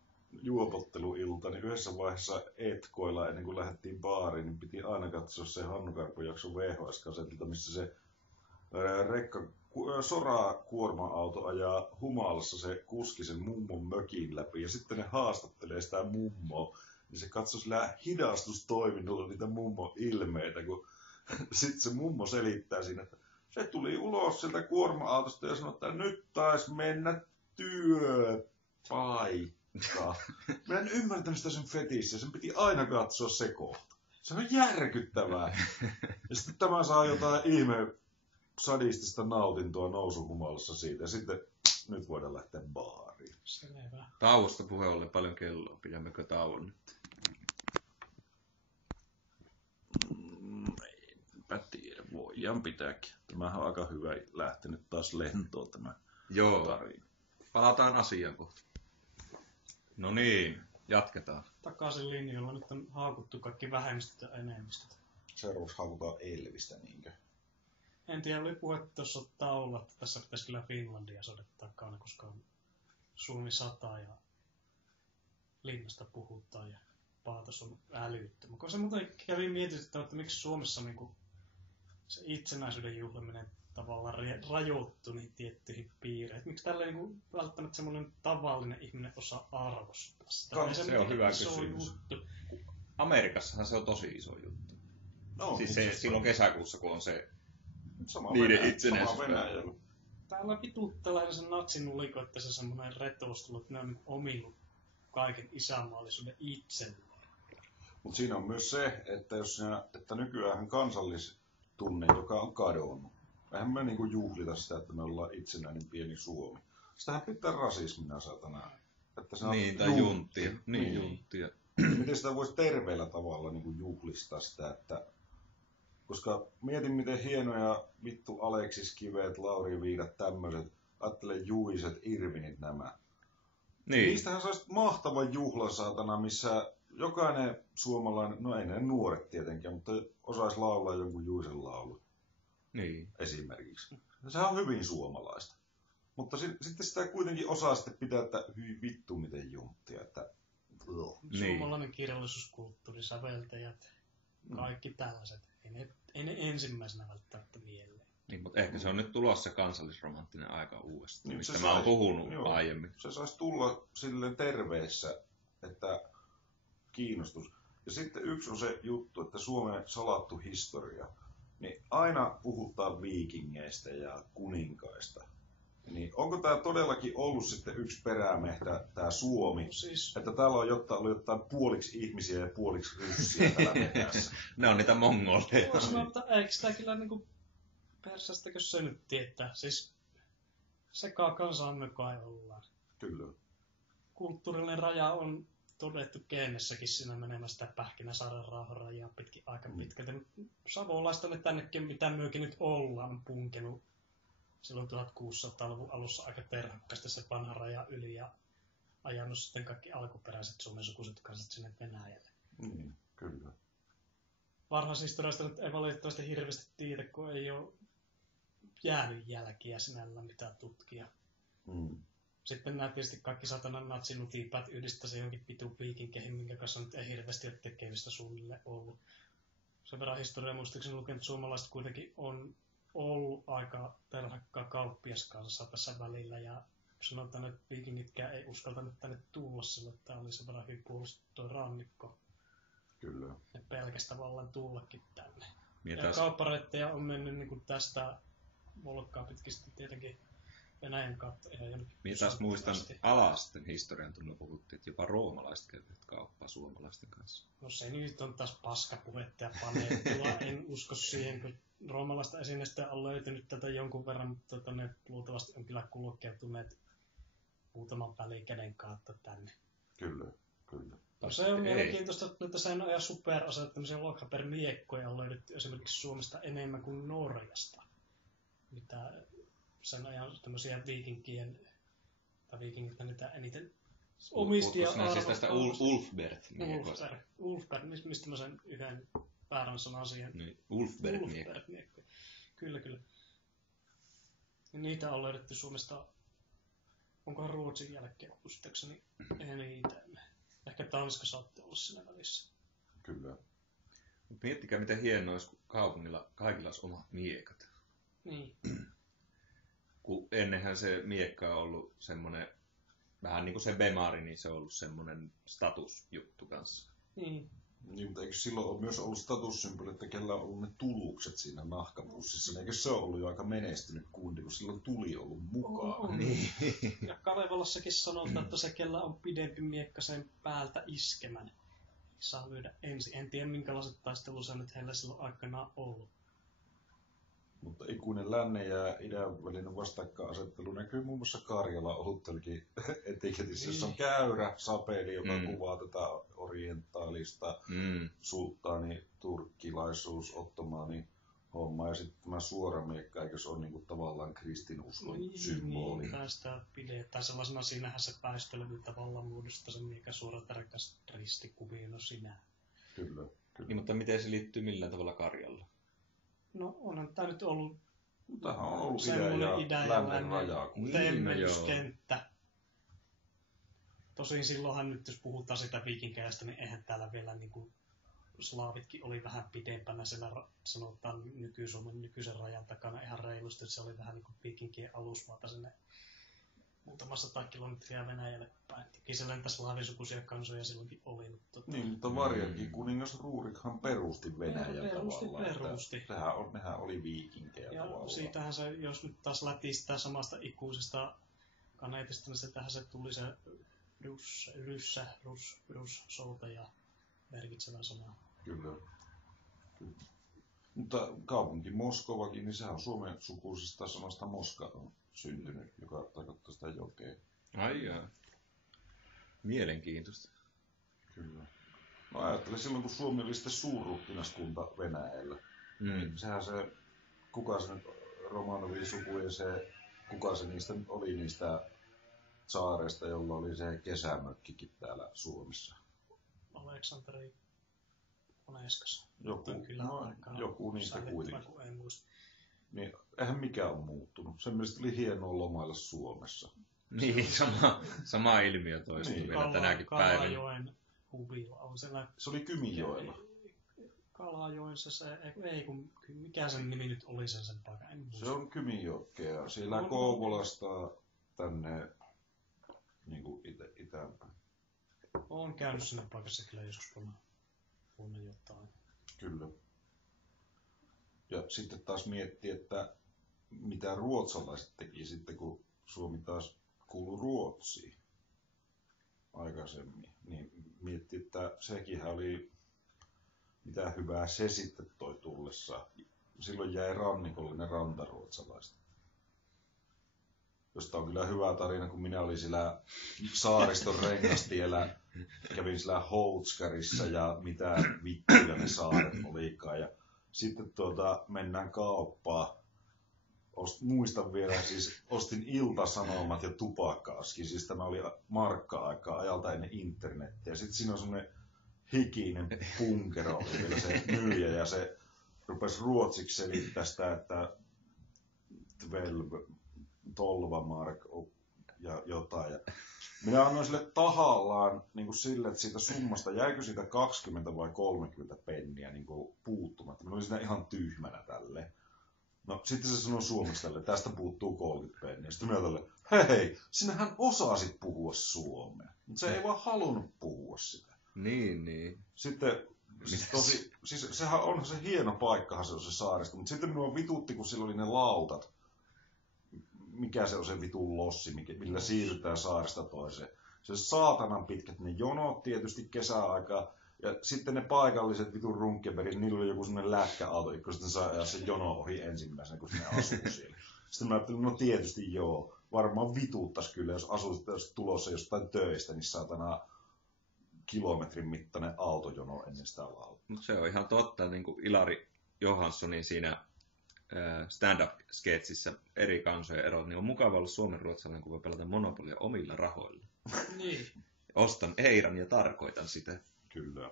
juopotteluilta, niin yhdessä vaiheessa etkoilla ennen kuin lähdettiin baariin, niin piti aina katsoa se Hannu Karpon jakson VHS-kasetilta, missä se soraa kuorma-auto ajaa humalassa se kuski sen mummon mökin läpi ja sitten ne haastattelee sitä mummoa. Niin se katsoi sillä hidastustoiminnolla niitä mummon ilmeitä, kun sitten se mummo selittää siinä, että se tuli ulos sieltä kuorma-autosta ja sanoi, että nyt taisi mennä työpaikka. Mä en ymmärtänyt sitä sen fetissiä, sen piti aina katsoa se kohta. Se on järkyttävää. Ja sitten tämä saa jotain ihme sadistista nautintoa nousuhumalassa siitä ja sitten nyt voidaan lähteä baariin. Selvä. Tauosta puheen ollen paljon kelloa, pidämmekö tauon nyt? Enpä tiedä, voidaan pitääkin. Tämähän on aika hyvä lähtenyt taas lentoon tämä tarina. Palataan asiaan kohta. No niin, jatketaan. Takaisin linjoilla nyt on haukuttu kaikki vähemmistöt ja enemmistöt. Seuraavaksi haukutaan Elvistä, niinkö? En tiedä, oli puhetta tuossa taululla, että tässä pitäisi kyllä Finlandia saada takana, koska on Suomi 100 ja linnasta puhutaan ja paatos on älyttömä. Kun se muuten kävi mietityttämään, että miksi Suomessa niin se itsenäisyyden juhliminen tavallaan rajoittuu niin tiettyihin piireihin. Miksi tällä niin välttämättä semmoinen tavallinen ihminen osaa arvostaa sitä? Se on hyvä kysymys. Juttu. Amerikassahan se on tosi iso juttu. No, siis se, silloin kesäkuussa, kun on se niiden itsenäisyys. Täällä vituttaa sen natsinuliko, että se semmoinen retostelu, että ne on ominut kaiken isänmaallisuuden itselleen. Mutta siinä on myös se, että että nykyään kansallistunne, joka on kadonnut. Eihän me niinku juhlita sitä, että me ollaan itsenäinen pieni Suomi. Sitähän pitää rasismina saatana. Että se niin, tai junttia. Niin, junttia. Miten sitä voisi terveellä tavalla niinku juhlistaa sitä, että koska mietin, miten hienoja vittu Aleksis Kivet, Lauri Viidat, tämmöiset, ajattelen Juiset, Irvinit nämä. Niin. Niistähän saisi mahtavan juhlan saatana, missä jokainen suomalainen, no ei ne nuoret tietenkään, mutta osaisi laulaa jonkun Juisen laulun. Niin. Esimerkiksi. Sehän on hyvin suomalaista. Mutta sitten sitä kuitenkin osaa sitten pitää, että hyi vittu miten junttia. Että suomalainen kirjallisuuskulttuuri, säveltäjät, kaikki tällaiset. Ei ne ensimmäisenä välttämättä mieleen. Niin, mutta ehkä se on nyt tulossa kansallisromanttinen aika uudestaan, niin, mistä mä oon puhunut aiemmin. Se saisi tulla silleen terveessä, että kiinnostus. Ja sitten yksi on se juttu, että Suomen salattu historia. Niin aina puhutaan viikingeistä ja kuninkaista. Niin onko tämä todellakin ollut sitten yksi perämehtä, tämä Suomi? Siis että täällä on ollut jotain puoliksi ihmisiä ja puoliksi russia täällä metässä. Ne on niitä mongoleja. Voisi sanoa, että eikö sitä kyllä niinku persästäkö se nyt tietää? Siis sekaa kansaa kai ollaan. Kyllä. Kulttuurinen raja on todettu Keenessäkin siinä menemään sitä Pähkinäsaaren rauharajaa pitkin aika pitkälti. Savolaista ne tännekin, mitä myökin nyt ollaan, on punkenut silloin 1600-luvun alussa aika terhakkaasti se vanha raja yli ja ajanut sitten kaikki alkuperäiset Suomen sukuiset kansat sinne Venäjälle. Kyllä. Varhaishistoriasta nyt ei valitettavasti hirveästi tiedä, kun ei ole jäänyt jälkiä sinällä mitä tutkia. Sitten nämä tietysti kaikki satanan natsinutiipäät yhdistäisi johonkin pitu viikinkeihin, minkä kanssa nyt ei hirveästi ole tekemistä suunnilleen ollut. Sen verran historiaa muistaakseni lukenut, että suomalaiset kuitenkin on ollut aika terhakkaa kauppias kanssa tässä välillä. Ja sanotaan, että viikingitkään ei uskaltanut tänne tulla sillä, että tämä oli sen verran hyvin puolustettu rannikko. Kyllä. Ja pelkästä vallan tullakin tänne. Ja Taas... kauppareitteja on mennyt niin kuin tästä Volkkaa pitkin tietenkin Venäjän kautta ihan jonnekin. Minä taas muistan Alasten historian tunnu puhuttiin, että jopa roomalaiset käyvät kauppaa suomalaisten kanssa. No se nyt on taas paskapuhetta ja paneettua. En usko siihen, kun roomalaista esineistä on löytynyt tätä jonkun verran, mutta ne luultavasti on kyllä kulkeutuneet muutaman välikäden kautta tänne. Kyllä, kyllä. No se on mielenkiintoista, että sen ajan superaseet, tämmöisiä lokapermiekkoja on löydetty esimerkiksi Suomesta enemmän kuin Norjasta. Mitä sen ajan tämmöisiä viikinkien, tai viikingit niitä eniten omisti ja arvostaa. Siis tästä Ulfberg-miekosta. Ulfberg, mistä mä sen yhden väärän sanan siihen. Niin, Ulfberg-miekko. Kyllä, kyllä. Ja niitä on löydetty Suomesta, onkohan Ruotsin jälkeen muistaakseni eniten. Ehkä Tanska saatte olla siinä välissä. Kyllä. Mut miettikää, miten hienoa olisi, kun kaupungilla kaikilla olisi omat miekat. Niin. Kun ennenhän se miekka on ollut semmoinen, vähän niin kuin se Bemari, niin se on ollut semmoinen statusjuttu kanssa. Niin. Niin, mutta eikö silloin ole myös ollut statussymboli, että kellä on ollut ne tulukset siinä nahkapussissa? Niin eikö se ole ollut jo aika menestynyt kundi, kun silloin tuli ollut mukaan? On. Niin. Ja Kalevalassakin sanotaan, että se, kellä on pidempi miekka sen päältä iskemän, saa lyödä ensin. En tiedä, minkälaiset taistelusäännöt heillä silloin aikanaan ollut. Mutta ikuinen lännen ja idän välinen vastakkainasettelu näkyy muun muassa Karjala Oluttelkin etiketissä, jossa on käyrä sapeli, joka kuvaa tätä orientaalista sulttaani, turkkilaisuus, ottomaani homma. Ja sitten tämä suora miekka, eikö se ole niinku tavallaan kristinuskon symboli? Niin, tästä pidetään sellaisena, siinähän se päästelevy tavallaan muodosta se mikä suora tärkäs ristikuviino sinä. Kyllä, kyllä. Niin, mutta miten se liittyy millään tavalla Karjalla? No onhan tämä nyt ollut tämähän on ollut idän ja lännen rajaa. temmellyskenttä. Tosin silloinhan nyt, jos puhutaan sitä viikinkäjästä, niin eihän täällä vielä niin kuin slaavitkin oli vähän pidempänä siellä, sanotaan Nyky-Suomen nykyisen rajan takana ihan reilusti, että se oli vähän niin kuin viikinkien alusmaata sinne muutama 100 kilometriä Venäjälle päin. Toki se lentä slaavisukuisia kansoja silloinkin oli. Mutta niin, mutta Varjankin kuningas Ruurikhan perusti Venäjän tavallaan. Perusti. Nehän oli viikinkejä ja tavallaan. siitähän se, jos nyt taas lätistää samasta ikuisesta kaneetista, niin tähän se tuli se rys, soutaja merkitsevä sana. Kyllä. Mutta kaupunki Moskovakin, niin sehän on suomen sukuisesta sanasta Moska on syntynyt, joka tarkoittaa sitä jokea. Ai jaa. Mielenkiintoista. Kyllä. No ajattele silloin, kun Suomi oli sitten suurruhtinaskunta Venäjällä. Niin sehän se, kuka se nyt Romanovin suku ja se, kuka se niistä oli niistä saareista, jolla oli se kesämökkikin täällä Suomessa. Aleksanteri Koneskas. Joku niistä kuitenkin. Niin, eihän mikään ole muuttunut. Sen mielestä oli hienoa lomailla Suomessa. Niin, sama ilmiö toistuu niin. Vielä tänäkin päivänä. Kalajoen huvila on siellä. Se oli Kymijoella. Kalajoensa mikä sen nimi nyt oli sen paikan? Se on Kymijokea. Siellä Kouvolasta tänne niin kuin itäänpäin. Olen käynyt sinne paikassa kyllä joskus vuonna jotain. Kyllä. Ja sitten taas miettii, että mitä ruotsalaiset teki sitten, kun Suomi taas kuului Ruotsiin aikaisemmin. Niin miettii, että sekinhän oli, mitä hyvää se sitten toi tullessa. Silloin jäi rannikolle ne rantaruotsalaiset. Josta on kyllä hyvä tarina, kun minä olin siellä saariston rengastiellä, kävin siellä Houtskarissa ja mitä vittuja ne saaret olikaan. Ja sitten mennään kauppaan. Muistan vielä, siis ostin Ilta-Sanomat ja tupakka-askin. Siis tämä oli markka-aikaa ajalta ennen internettiä. Sitten siinä on semmoinen hikinen punkero, oli vielä se myyjä, ja se rupesi ruotsiksi selittää sitä, että 12 mark ja jotain. Ja minä annoin sille tahallaan niin kuin sille, että siitä summasta jäikö siitä 20 vai 30 penniä niin kuin puuttumatta. Minä olin siinä ihan tyhmänä tälleen. No sitten se sanoi suomeksi tälle, tästä puuttuu 30 penniä. Sitten minä tälle, hei, sinähän osasit puhua suomea. Mutta se ei vaan halunnut puhua sitä. Niin. Sitten, sehän on se hieno paikkahan se on se saaristo. Mutta sitten minua vitutti, kun sillä oli ne lautat. Mikä se on se vitun lossi, millä siirrytään saarista toiseen. Se saatanan pitkät ne jonot tietysti kesäaikaa. Ja sitten ne paikalliset vitun runkkeberit, niillä oli joku semmoinen lätkäauto, kun sitten saa ajaa se jono ohi ensimmäisenä, kun ne asuu siellä. Sitten mä ajattelin, no tietysti joo, varmaan vituuttas kyllä, jos asuisit tulossa jostain töistä, niin saatana kilometrin mittainen autojono ennen sitä lautaa. Mutta se on ihan totta, niin kuin Ilari Johanssonin siinä stand-up-sketsissä eri kansojen erot, niin on mukava olla suomenruotsalainen, kun voi pelata Monopolia omilla rahoilla. Niin. Ostan eiran ja tarkoitan sitä. Kyllä.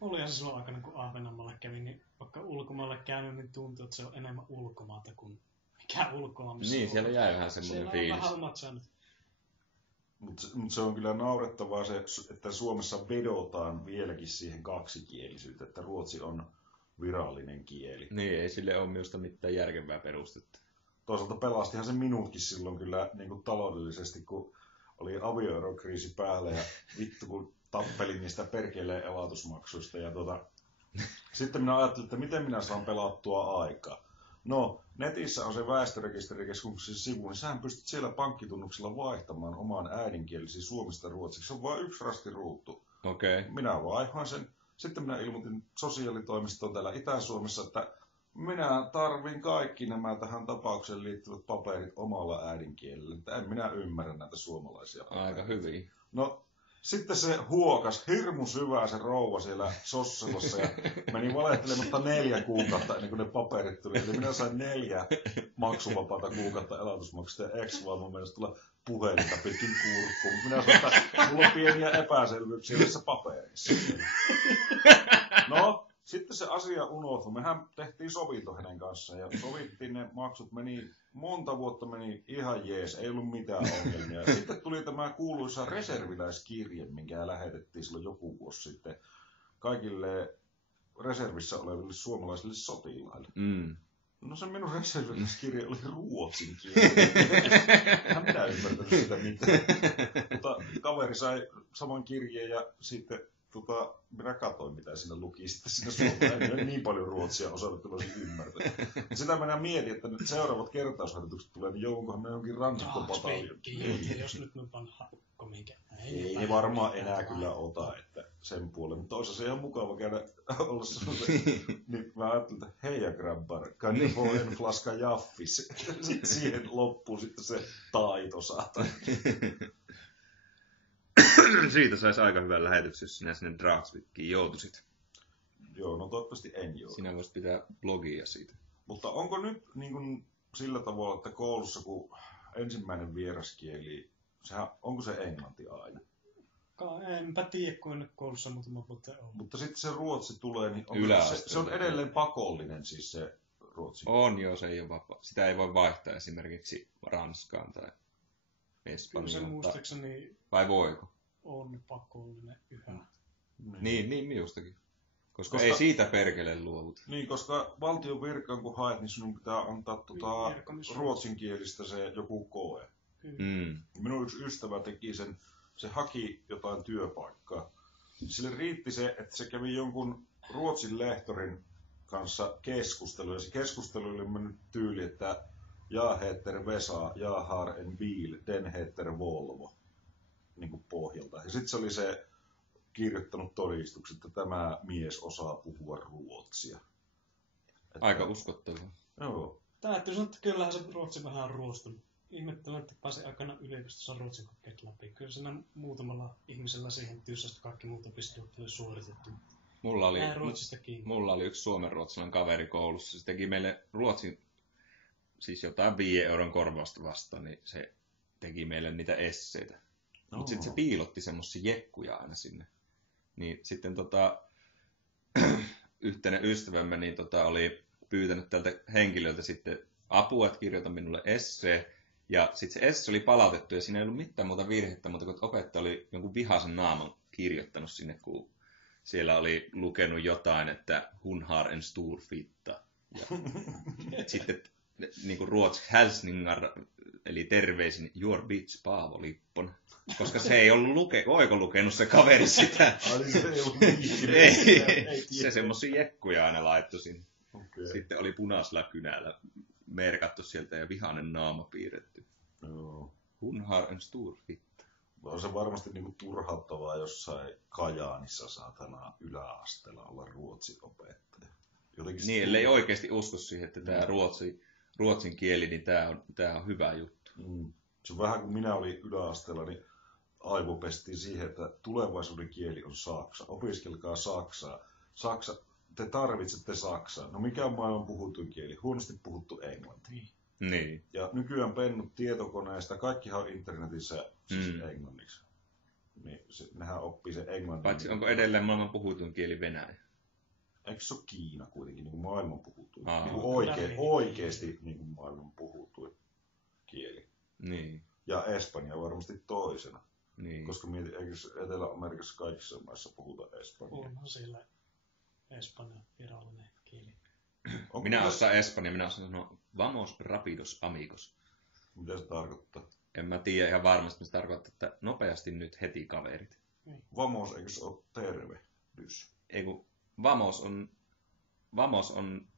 Olihan se silloin aikana, kun Ahvenanmaalla kävin, niin vaikka ulkomaille käynyt, niin tuntuu, että se on enemmän ulkomaata kuin mikä ulkomaan. Niin, siellä jäi vähän semmoinen fiilis. Siellä on vähän omat säännöt. Mutta se on kyllä naurettavaa se, että Suomessa vedotaan vieläkin siihen kaksikielisyyteen, että ruotsi on virallinen kieli. Niin, ei sille ole minusta mitään järkevää perustetta. Toisaalta pelastihan se minutkin silloin kyllä niin kuin taloudellisesti, kun oli avioerokriisi päällä ja vittu kun tappelin niistä perkeleen elatusmaksuista. Ja sitten minä ajattelin, että miten minä saan pelattua aikaa. No, netissä on se väestörekisterikeskuksen sivu, niin sähän pystyt siellä pankkitunnuksella vaihtamaan oman äidinkielisi suomesta ruotsiksi. Se on vain yksi rastiruutu. Okei. Minä vaihoin sen. Sitten minä ilmoitin sosiaalitoimistoon täällä Itä-Suomessa, että minä tarvin kaikki nämä tähän tapaukseen liittyvät paperit omalla äidinkielellä. Että en minä ymmärrä näitä suomalaisia papereita. Aika hyvin. No, sitten se huokas hirmu syvää se rouva siellä Sosselossa ja meni valehtelematta 4 kuukautta ennen kuin ne paperit tuli. Eli minä sain 4 maksuvapaata kuukautta elatusmaksusta ja ex-vaimo meinasi tulla puhelinta pitkin kurkkuun. Minä sanoin, että mulla on pieniä epäselvyyksiä tässä paperissa. No, sitten se asia unohtui. Mehän tehtiin sovinto hänen kanssaan ja sovittiin ne maksut. Monta vuotta meni ihan jees, ei ollut mitään ongelmia. Sitten tuli tämä kuuluisa reserviläiskirje, minkä lähetettiin silloin joku vuosi sitten kaikille reservissä oleville suomalaisille sotilaille. Mm. No se minun reserviläiskirje oli ruotsin kieli. Hän minä ymmärtänyt sitä mitään. Mutta kaveri sai saman kirjeen ja sitten minä katsoin, mitä siinä luki. Sitten siinä Suomessa ei niin paljon ruotsia osannut, että olisin ymmärtänyt. Sitä minä mietin, että nyt seuraavat kertausharjoitukset tulee, niin joudunkohan me johonkin ransikkopataljoon. Jos nyt me pan hakko minkä. Ei ne varmaan enää kyllä ota, että sen puolen. Mutta olisi se ihan mukava käydä olla sellaisen. Niin mä ajattelin, että heija grabbar, kan du få en flaska jaffis. Sitten siihen loppuu sitten se taito saatana. Siitä saisi aika hyvän lähetyksen, jos sinä sinne Dragsvikiin joutuisit. Joo, no toivottavasti en joudu. Sinä voisit pitää blogia siitä. Mutta onko nyt niin kuin sillä tavalla, että koulussa kun ensimmäinen vieraskieli, onko se englanti aina? Enpä tiedä, kun en nyt koulussa muutama vuotta ole. Mutta sitten se ruotsi tulee, niin se on edelleen pakollinen siis se ruotsi? On joo, se ei ole vapaa. Sitä ei voi vaihtaa esimerkiksi Ranskaan tai Espanjaan. Kyllä se muistaakseni vai voiko? On pakollinen yhä. Niin minustakin. Koska ei siitä perkele luovuta. Niin, koska valtion virkaan kun haet, niin sinun pitää antaa ruotsinkielistä se joku koe. Minun yksi ystävä teki sen, se haki jotain työpaikkaa. Sille riitti se, että se kävi jonkun ruotsin lehtorin kanssa keskustelua. Ja se keskustelu oli mennyt tyyli, että jag heter Vesa, jag har en bil, den heter Volvo. Niin kuin pohjalta. Ja sitten se oli se kirjoittanut todistukset, että tämä mies osaa puhua ruotsia. Aika uskottavaa. Joo. Täytyy sanoa, että kyllähän se ruotsi vähän on ruostunut. Ihmettelen, että pääsin aikana yliopistossa ruotsin kokeet läpi. Kyllä siinä muutamalla ihmisellä siihen tyysästä kaikki muut opiskelijat oli suoritettu. Mulla oli yksi suomenruotsalainen kaveri koulussa. Se teki meille ruotsin, siis jotain 5 euron korvausta vastaan, niin se teki meille niitä esseitä. Mutta sitten se piilotti semmosia jekkuja aina sinne. Niin sitten yhteinen ystävämme oli pyytänyt tältä henkilöltä sitten apua, että kirjoita minulle essee. Ja sitten se S oli palautettu ja siinä ei ollut mitään muuta virhettä, mutta kun opettaja oli jonkun vihaisen naaman kirjoittanut sinne, kun siellä oli lukenut jotain, että hun har en stor fitta. Ja sitten niin kuin ruotsiksi Hälsningar, eli terveisin your bitch Paavo Lipponen. Koska se ei ollut lukenut se kaveri sitä. Se ei ollut ei, se semmosia jekkuja aina laittoi sinne. Okay. Sitten oli punaisella kynällä merkattu sieltä ja vihainen naama piirretty. Joo. Hun har en stor fitta. On se varmasti niinku turhauttavaa jossain Kajaanissa saatana yläasteella olla ruotsin opettaja. Jotenkin Niin, ellei oikeasti usko siihen, että tämä ruotsin kieli, niin tämä on hyvä juttu. Se on vähän kuin minä olin yläasteella, niin aivopestiin siihen, että tulevaisuuden kieli on saksa. Opiskelkaa saksaa. Te tarvitsette saksaa. No mikä on maailman puhutuin kieli? Huonosti puhuttu englanti. Niin. Ja nykyään pennut tietokoneesta, kaikkihan on internetissä siis englanniksi. Niin nehän oppii sen englannin. Paitsi onko edelleen maailman puhutuin kieli venäjä? Eikö se ole Kiina kuitenkin niin kuin maailman puhutuin? Aa. Niin oikeasti niin kuin maailman puhutuin kieli. Niin. Ja Espanja varmasti toisena. Niin. Koska eikö Etelä-Amerikassa kaikissa maissa puhuta espanjaa? Onhan siellä Espanjan virallinen kieli. Minä osaan Espanja, minä osaan sanoa vamos rapidos amigos. Mitä se tarkoittaa? En mä tiedä ihan varmasti, mitä se tarkoittaa, että nopeasti nyt heti kaverit. Vamos, eikö se ole tervehdys? Ei kun vamos on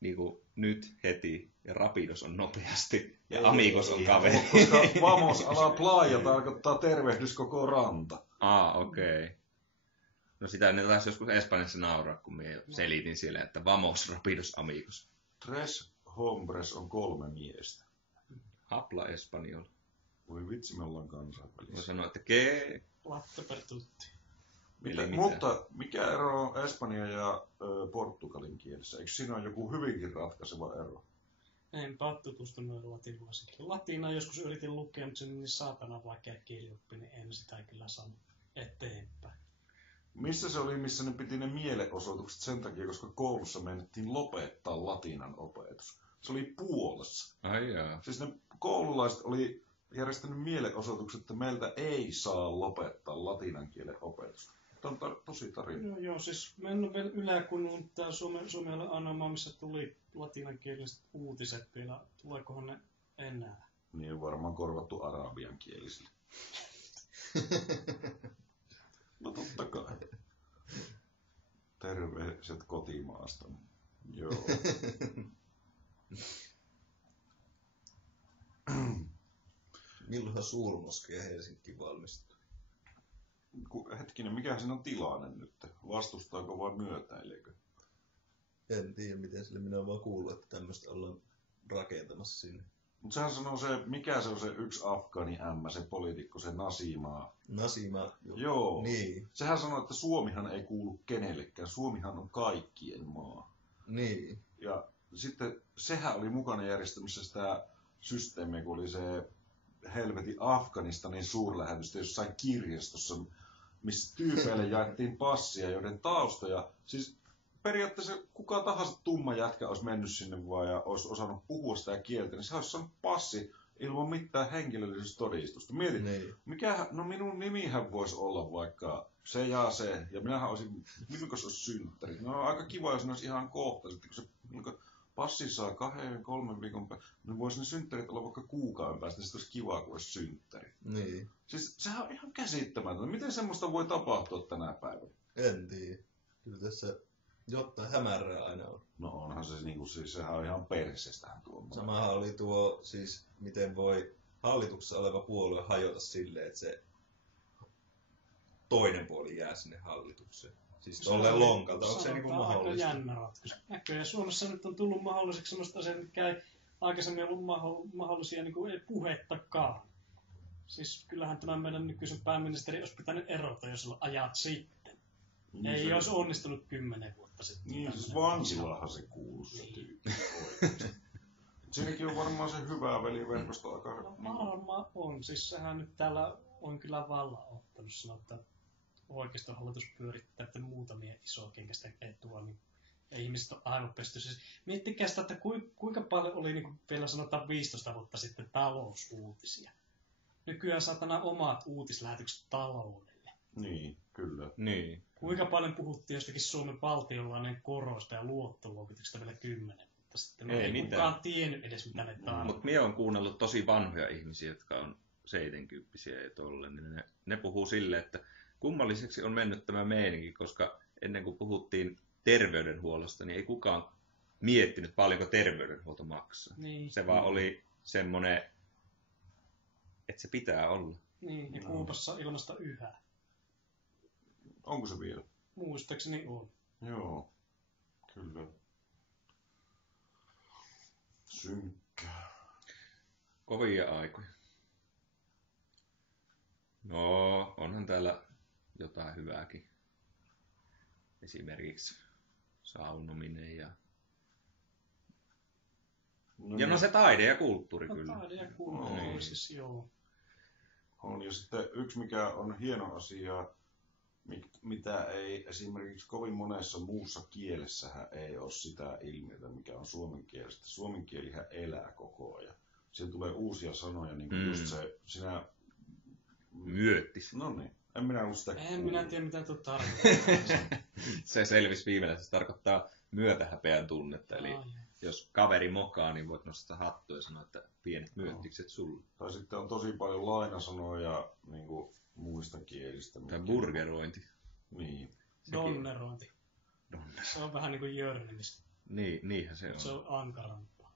niinku nyt heti ja rapidos on nopeasti ja amigos on kaveri. Koska vamos ala playa tarkoittaa tervehdys koko ranta. Okei. Okay. No sitä ne taisi joskus Espanjassa nauraa, kun minä selitin siellä, että vamos rapidos amigos. Tres hombres on 3 miestä. Habla espanjol. Voi vitsi, me ollaan Voi kansainvälisiä. sanoa, että ke. Latte per tutti. Mutta mikä ero on Espanjan ja Portugalin kielessä? Eikö siinä ole joku hyvinkin ratkaiseva ero? Enpä ole tutustunut latinalaisiin. Latinaa joskus yritin lukea, mutta se on niin saatana vaikea kielioppi, niin en sitä kyllä sano eteenpäin. Missä se oli, missä ne piti ne mielenosoitukset sen takia, koska koulussa menettiin lopettaa latinan opetus. Se oli Puolassa. Ai jaa. Siis ne koululaiset oli järjestänyt mielenosoitukset, että meiltä ei saa lopettaa latinan kielen opetusta. Tämä on tosi tarina. Joo, siis mä en ole vielä yläkunnut tää Suomen anoma, missä tuli latinankieliset uutiset vielä. Tuleekohan ne enää? Niin on varmaan korvattu arabian kielisille. No totta kai. Terveiset kotimaasta. Joo. Milloinhan Suurmoskea Helsinkiin valmistuu? Hetkinen, mikä siinä on tilanne nyt? Vastustaako vai myötäileekö? En tiedä miten sille, minä olen vaan kuullut, että tämmöistä ollaan rakentamassa sinne. Mutta sehän sanoo se, mikä se on se yksi afgaani ämmä, se poliitikko, se Nasima. Joo. Niin. Sehän sanoo, että Suomihan ei kuulu kenellekään. Suomihan on kaikkien maa. Niin. Ja sitten sehän oli mukana järjestämässä sitä systeemiä, kun oli se helvetin Afganistanin suurlähetystä jossain kirjastossa, missä tyypeille jaettiin passia, joiden taustoja, siis periaatteessa kuka tahansa tumma jätkä olisi mennyt sinne vaan ja olisi osannut puhua sitä kieltä, niin se olisi saanut passi ilman mitään henkilöllisyystodistusta. Mietin, Niin. no minun nimihän voisi olla vaikka se, ja minähän olisin, milloin se olisi synttärit. No aika kiva, jos ne olisi ihan kohta, sitten kun se passi saa 2-3 viikon päästä, niin voisi ne synttärit olla vaikka kuukauden päästä, niin sitten olisi kiva, kun olisi synttärit. Niin. Siis sehän on ihan käsittämätöntä. Miten semmoista voi tapahtua tänä päivänä? En tiedä. Kyllä tässä jotain hämärää aina on. No onhan se niinku, siis sehän on ihan perseestähän tuo. Samahan oli tuo, siis miten voi hallituksessa oleva puolue hajota silleen, että se toinen puoli jää sinne hallitukseen. Siis tolleen lonkalta, onko se niinku mahdollista? Aika jännä ratkaisu. Näköjään Suomessa nyt on tullut mahdolliseksi sellaista asiaa, mitkä ei aikaisemmin ollut mahdollisia niin kuin ei puhettakaan. Siis kyllähän tämä meidän nykyisen pääministeri olisi pitänyt erota jo silloin ajat sitten. Niin ei se olisi onnistunut 10 vuotta sitten. Niin, siis vankilahan se kuuluu se tyyppi oikeasti. Siinäkin on varmaan se hyvä veliverkosto aika... No, varmaan on. Siis sehän nyt täällä on kyllä vallan ottanut sanoa, että oikeistohallitus pyörittää muutamia isokenkäistä etua, niin Ja ihmiset on aivot pystyssä. Miettikää sitä, että kuinka paljon oli niin kuin vielä sanotaan 15 vuotta sitten talousuutisia. Nykyään saatana omat uutislähetykset taloudelle. Niin, kyllä. Niin. Kuinka paljon puhuttiin jostakin Suomen valtionlainen korosta ja luottoluokituksesta vielä 10 vuotta sitten. Ei Ei mitään. kukaan tiennyt edes, mitä ne tarvitsevat. Mutta minä olen kuunnellut tosi vanhoja ihmisiä, jotka on 70-vuotiaita ja tolle, niin ne puhuu silleen, että kummalliseksi on mennyt tämä meininki, koska ennen kuin puhuttiin terveydenhuollosta, niin ei kukaan miettinyt paljonko terveydenhuolto maksaa. Niin. Se vaan oli semmoinen, että se pitää olla. Niin, ja Kuopassa ilmasta yhä. Onko se vielä? Muistaakseni on. Joo, kyllä. Synkkää. Kovia aikoja. No, onhan täällä jotain hyvääkin. Esimerkiksi saunominen ja... Ja no se taide ja kulttuuri kyllä. Taide ja kulttuuri, Niin. siis joo. On. Ja sitten yksi, mikä on hieno asia, mitä ei esimerkiksi kovin monessa muussa kielessähän ei ole sitä ilmiötä, mikä on suomen kielestä. Suomen kielihän elää koko ajan. Siihen tulee uusia sanoja, niin kuin just se, sinä... Myöttis. No niin, en minä ollut sitä En minä tiedä, mitä tuo tarkoittaa. Se selvisi viimeinen, se tarkoittaa myötähäpeän tunnetta. Eli jos kaveri mokaa, niin voit nostaa hattua ja sanoa, että pienet myöttikset sulle. Tai sitten on tosi paljon lainasanoja niin kuin muista kielistä. Tai burgerointi. Niin. Donnerointi. Se on vähän niin kuin jörnimistä. Niin, niinhän se on. Se on ankarampaa.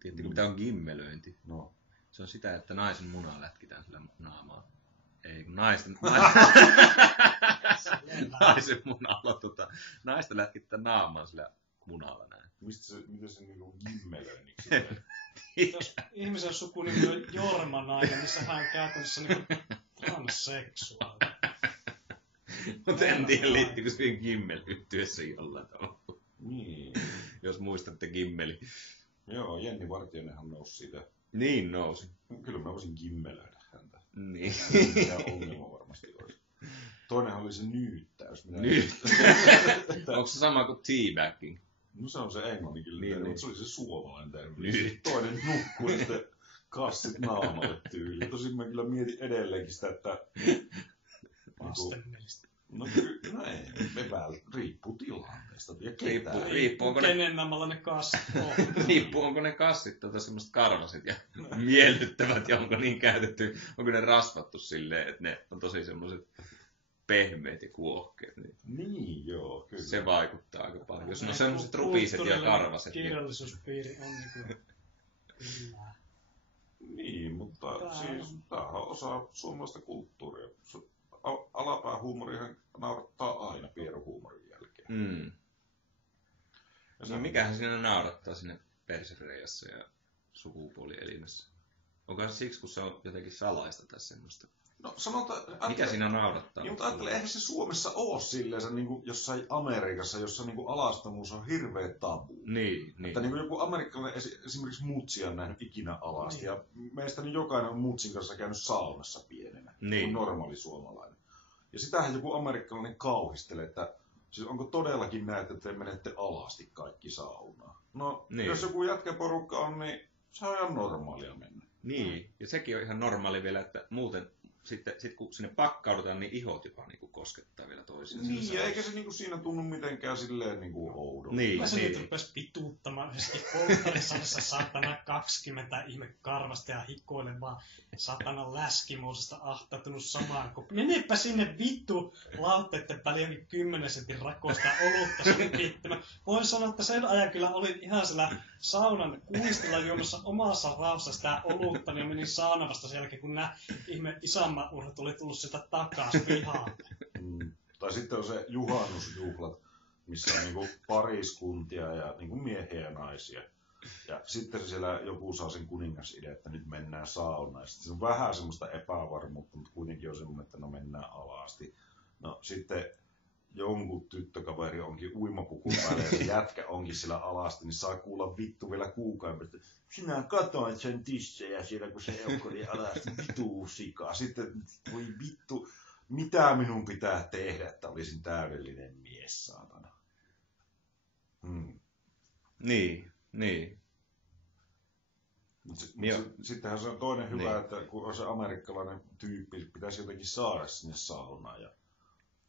Tiedättekö, mitä on gimmelöinti? No. Se on sitä, että naisen munaa lätkitään sillä naamaan. Ei, kun naisen munalla, naista lätkittää naamaan sillä munalla näin. Miten se niin gimmelöinniksi? Jos ihmisen sukunimi on Jormanainen, niin sehän on käytännössä niin transseksuaali. Mutta en tiedä, liittyykö siihen gimmel-yhtyessä jollain tavalla. Niin. Jos muistatte gimmeli. Joo, Jenni Vartiainenhan nousi siitä. Niin nousi. Kyllä mä voisin gimmelöidä häntä. Niin. Mikä ongelma varmasti olisi. Toinenhan oli se nyyttäys. Onko se sama kuin teabagging? No se on se englanninkielinen Niin, termi, niin. mutta se oli se suomalainen termi. Niin. Toinen nukkuu ja sitten kassit naamalle tyyliin. Tosin mä kyllä mietin edelleenkin sitä, että... Vastenmielistä. No ei, riippuu tilanteesta ja ketään. Riippuu, onko ne, Kenen naamalla ne kasvot on. riippuu, onko ne kassit semmoiset karvaset ja miellyttävät ja onko niin käytetty, onko ne rasvattu silleen, että ne on tosi semmoiset pehmeät ja kuohkeet. Niin, joo, kyllä. Se vaikuttaa aika paljon. Jos ne on semmoiset rupiset ja karvaset. Kirjallisuuspiiri on niin kyllä. Niin, mutta siis tämähän on osa suomalaista kulttuuria. Alapäähuumorihan naurattaa aina pieruhuumorin jälkeen. Mm. No mikähän siinä naurattaa sinne persereijassa ja sukupuolielimessä? Onko se siksi, kun se on jotenkin salaista tai semmoista? No sanotaan... Mikä siinä naurattaa? Niin, mutta ajattele, eihän se Suomessa ole silleen niin kuin jossain Amerikassa, jossa niin kuin alastomuus on hirveä tabu. Niin. Että niin kuin joku amerikkalainen esimerkiksi mutsia on nähnyt ikinä alasti. Niin. Ja meistä niin jokainen on mutsin kanssa käynyt saunassa pienenä, niin. kuin normaali suomalainen. Ja sitähän joku amerikkalainen kauhistelee, että siis onko todellakin näet, että te menette alasti kaikki saunaan. No, niin. Jos joku jätkäporukka on, niin se on ihan normaalia mennä. Niin, ja sekin on ihan normaali vielä, että muuten sitten kun sinne pakkaudutaan, niin ihot jopa niin kuin koskettaa vielä toisiaan. Niin, ja eikä se niin kuin siinä tunnu mitenkään silleen niin kuin oudolta. Niin, Mä se nyt rupes pituuttamaan yhdessäkin polttarisarjassa saatana 20 ihme karvasta ja hikoilevaa saatana läskimoosesta ahtautunut samaan kuin menepä sinne vittu lautteiden väliin 10 sentin rakoista olutta sykittämään. Voin sanoa, että sen ajan kyllä olin ihan siellä saunan kuistilla juomassa omassa rauhassa sitä olutta, niin menin sauna vasta sen jälkeen, kun nämä ihme isänmaan urhat oli tullut sieltä takaisin pihalle. Tai sitten on se juhannusjuhlat, missä on niinku pariskuntia ja niinku miehiä ja naisia. Ja sitten siellä joku saa sen kuningasidea, että nyt mennään saunaan. Ja sitten se on vähän semmoista epävarmuutta, mutta kuitenkin on semmoinen, että no mennään alasti. No sitten jonkun tyttökaveri onkin uimapukun päällä ja se jätkä onkin siellä alasti, niin saa kuulla vittu vielä kuukauden päästä. Sinä katoit sen tissejä siellä, kun se eukko oli alasti, vitu sikaa. Sitten voi vittu, mitä minun pitää tehdä, että olisin täydellinen mies, saatana. Niin. Sittenhän se on toinen hyvä, että kun on se amerikkalainen tyyppi, pitäisi jotenkin saada sinne saunaan ja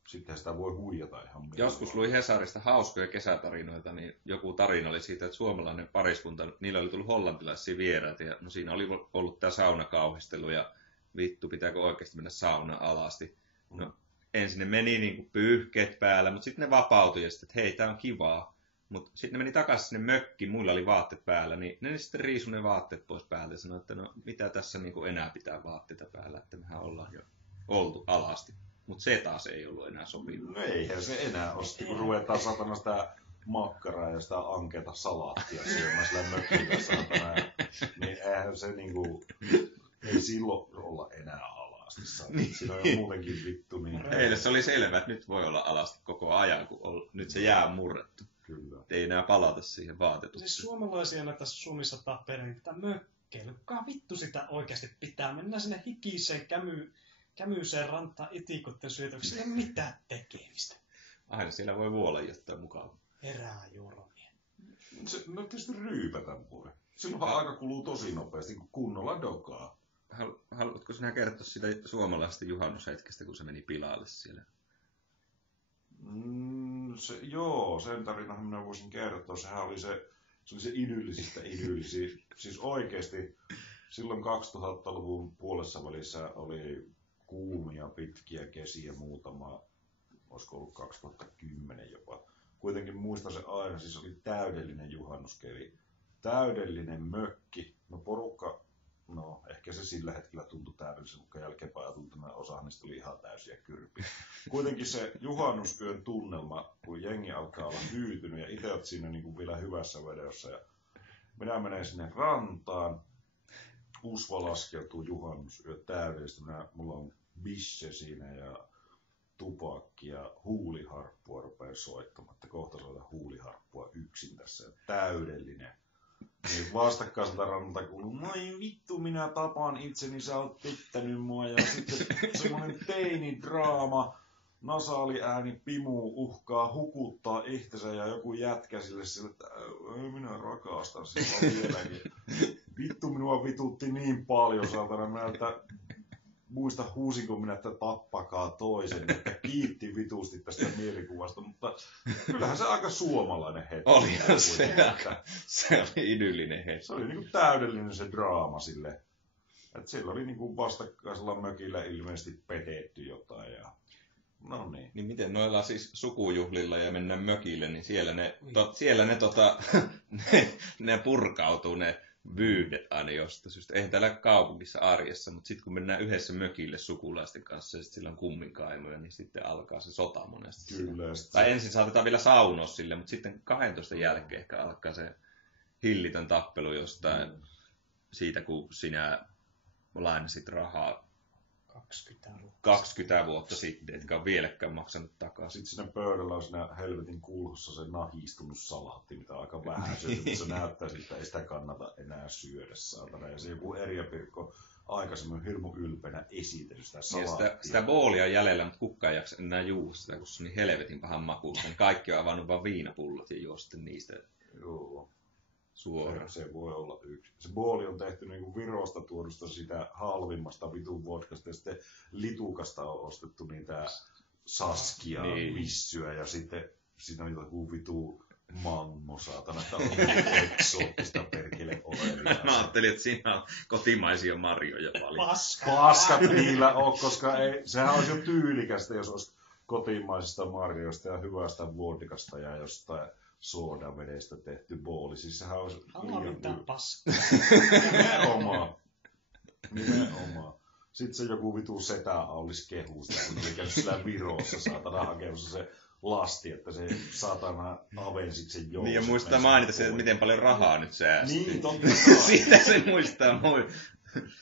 sittenhän sitä voi huijata ihan milloin. Joskus luin Hesarista hauskoja kesätarinoita, niin joku tarina oli siitä, että suomalainen pariskunta, niillä oli tullut hollantilaisia vieraita ja no siinä oli ollut tämä saunakauhistelu ja vittu, pitääkö oikeasti mennä saunaan alasti. No ensin ne meni niin kuin pyyhkeet päällä, mutta sitten ne vapautui ja sitten, että hei, tää on kivaa. Mutta sitten ne meni takaisin sinne mökkiin, muilla oli vaatteet päällä, niin ne sitten riisui ne vaatteet pois päältä ja sanoi, että no mitä tässä niin kuin enää pitää vaatteita päällä, että mehän ollaan jo oltu alasti. Mutta se taas ei ollut enää sopinut. No eihän se enää ole, kun ruvetaan satana sitä makkaraa ja sitä anketa salaattia syömään sillä mökillä satana. Niin eihän se niinku, ei silloin olla enää alasti. Siinä on jo muutenkin vittu. Niin heille se oli selvä, että nyt voi olla alasti koko ajan, kun nyt se jää murrettu. Kyllä. Ei enää palata siihen vaatetukseen. Siis suomalaisia näitä Suomessa tappeiden pitää mökkeillä. Kuka vittu sitä oikeasti pitää? Mennään sinne hikiseen kämyiseen rantaan itikotten syötöksi. Ei ole mitään tekemistä. Aina siellä voi vuolla jotain mukavaa. Eräjurmia. No tietysti ryypätä voi. Silloinhan aika kuluu tosi nopeasti, kun kunnolla dokaa. Haluatko sinä kertoa sitä suomalaisesta juhannushetkestä, kun se meni pilalle siellä? Joo, sen tarinahan minä voisin kertoa. Sehän oli se oli se idyllisistä idyllisiä. Siis oikeasti silloin 2000-luvun puolessa välissä oli kuumia, pitkiä kesiä muutama, olisiko ollut 2010 jopa. Kuitenkin muistan se aina, siis oli täydellinen juhannuskeli. Täydellinen mökki. No porukka, no ehkä se sillä hetkellä tuntui täydellisen, mutta jälkeenpäin ajateltuna osa niistä oli ihan täysiä kyrpiä. Kuitenkin se juhannusyön tunnelma, kun jengi alkaa olla hyytynyt ja itse olet siinä niin kuin vielä hyvässä vedessä. Ja minä menen sinne rantaan, usva laskeutuu juhannusyö täydellisesti. Mulla on bisse siinä ja tupakki ja huuliharppua rupeaa soittamaan. Että kohta soita huuliharppua yksin tässä. Täydellinen. Niin vastakkaiselta rannalta kuuluu, moi vittu, minä tapaan itseni, sä oot pettänyt mua. Ja sitten semmonen teinidraama, nasaali ääni Pimu uhkaa hukuttaa itsensä ja joku jätkä sille, että minä rakastan sinua vieläkin. Vittu, minua vitutti niin paljon, saatana, minä, että muista huusinko minä, että tappakaa toisen, että kiitti vitusti tästä mielikuvasta, mutta kyllähän se aika suomalainen hetki. Olihan se oli idyllinen hetki. Se oli niinku täydellinen se draama sille, että siellä oli niinku vastakkaisella mökillä ilmeisesti petetty jotain ja no niin. Niin miten noilla siis sukujuhlilla ja mennään mökille, niin siellä ne purkautuu ne vyyhdet aina jostain syystä. Eihän täällä kaupungissa arjessa, mutta sitten kun mennään yhdessä mökille sukulaisten kanssa ja sitten sillä on kumminkainuja, niin sitten alkaa se sota monesti. Kyllä. Tai ensin saatetaan vielä saunoa sille, mutta sitten 12 jälkeen ehkä alkaa se hillitön tappelu jostain siitä, kun sinä lainasit rahaa 20 vuotta sitten, etkä ole vieläkään maksanut takaisin. Sitten siinä pöydällä on siinä helvetin kulhossa se nahistunut salaatti, mitä on aika vähän syöty, mutta se näyttää siltä, että ei sitä kannata enää syödä, saatana. Ja se joku Erja Pirkko aikaisemmin hirmu ylpeänä esitellyt sitä salaattia. Sitä boolia on jäljellä, mutta kukaan ei jaksa enää juua sitä, kun se on niin helvetin pahan makuun. Kaikki on avannut vaan viinapullot ja juo sitten niistä suoraan. Se voi olla yksi. Se booli on tehty niin kuin Virosta tuodusta sitä halvimmasta vitun vodkasta ja sitten Litukasta on ostettu niitä saskia, vissyä ja sitten siinä on joku vitu mango, saatana, että on eksoottista perkele olevia. Mä ajattelin, että siinä on kotimaisia marjoja paljon. Paskat niillä on, koska sehän olisi jo tyylikästä, jos olisi kotimaisista marjoista ja hyvästä vodkasta ja jostain soodavedestä tehty booli. Siis sehän olisi liian paskaa. Nimenomaan. Sitten se joku vitu setä olisi kehusta, kun oli käynyt sillä Virossa saatana hakemassa se lasti, että se saatana avensit sen jousen. Niin ja muistaa mainita se, että miten paljon rahaa nyt säästyy. Niin, totta. Siitä se muistaa.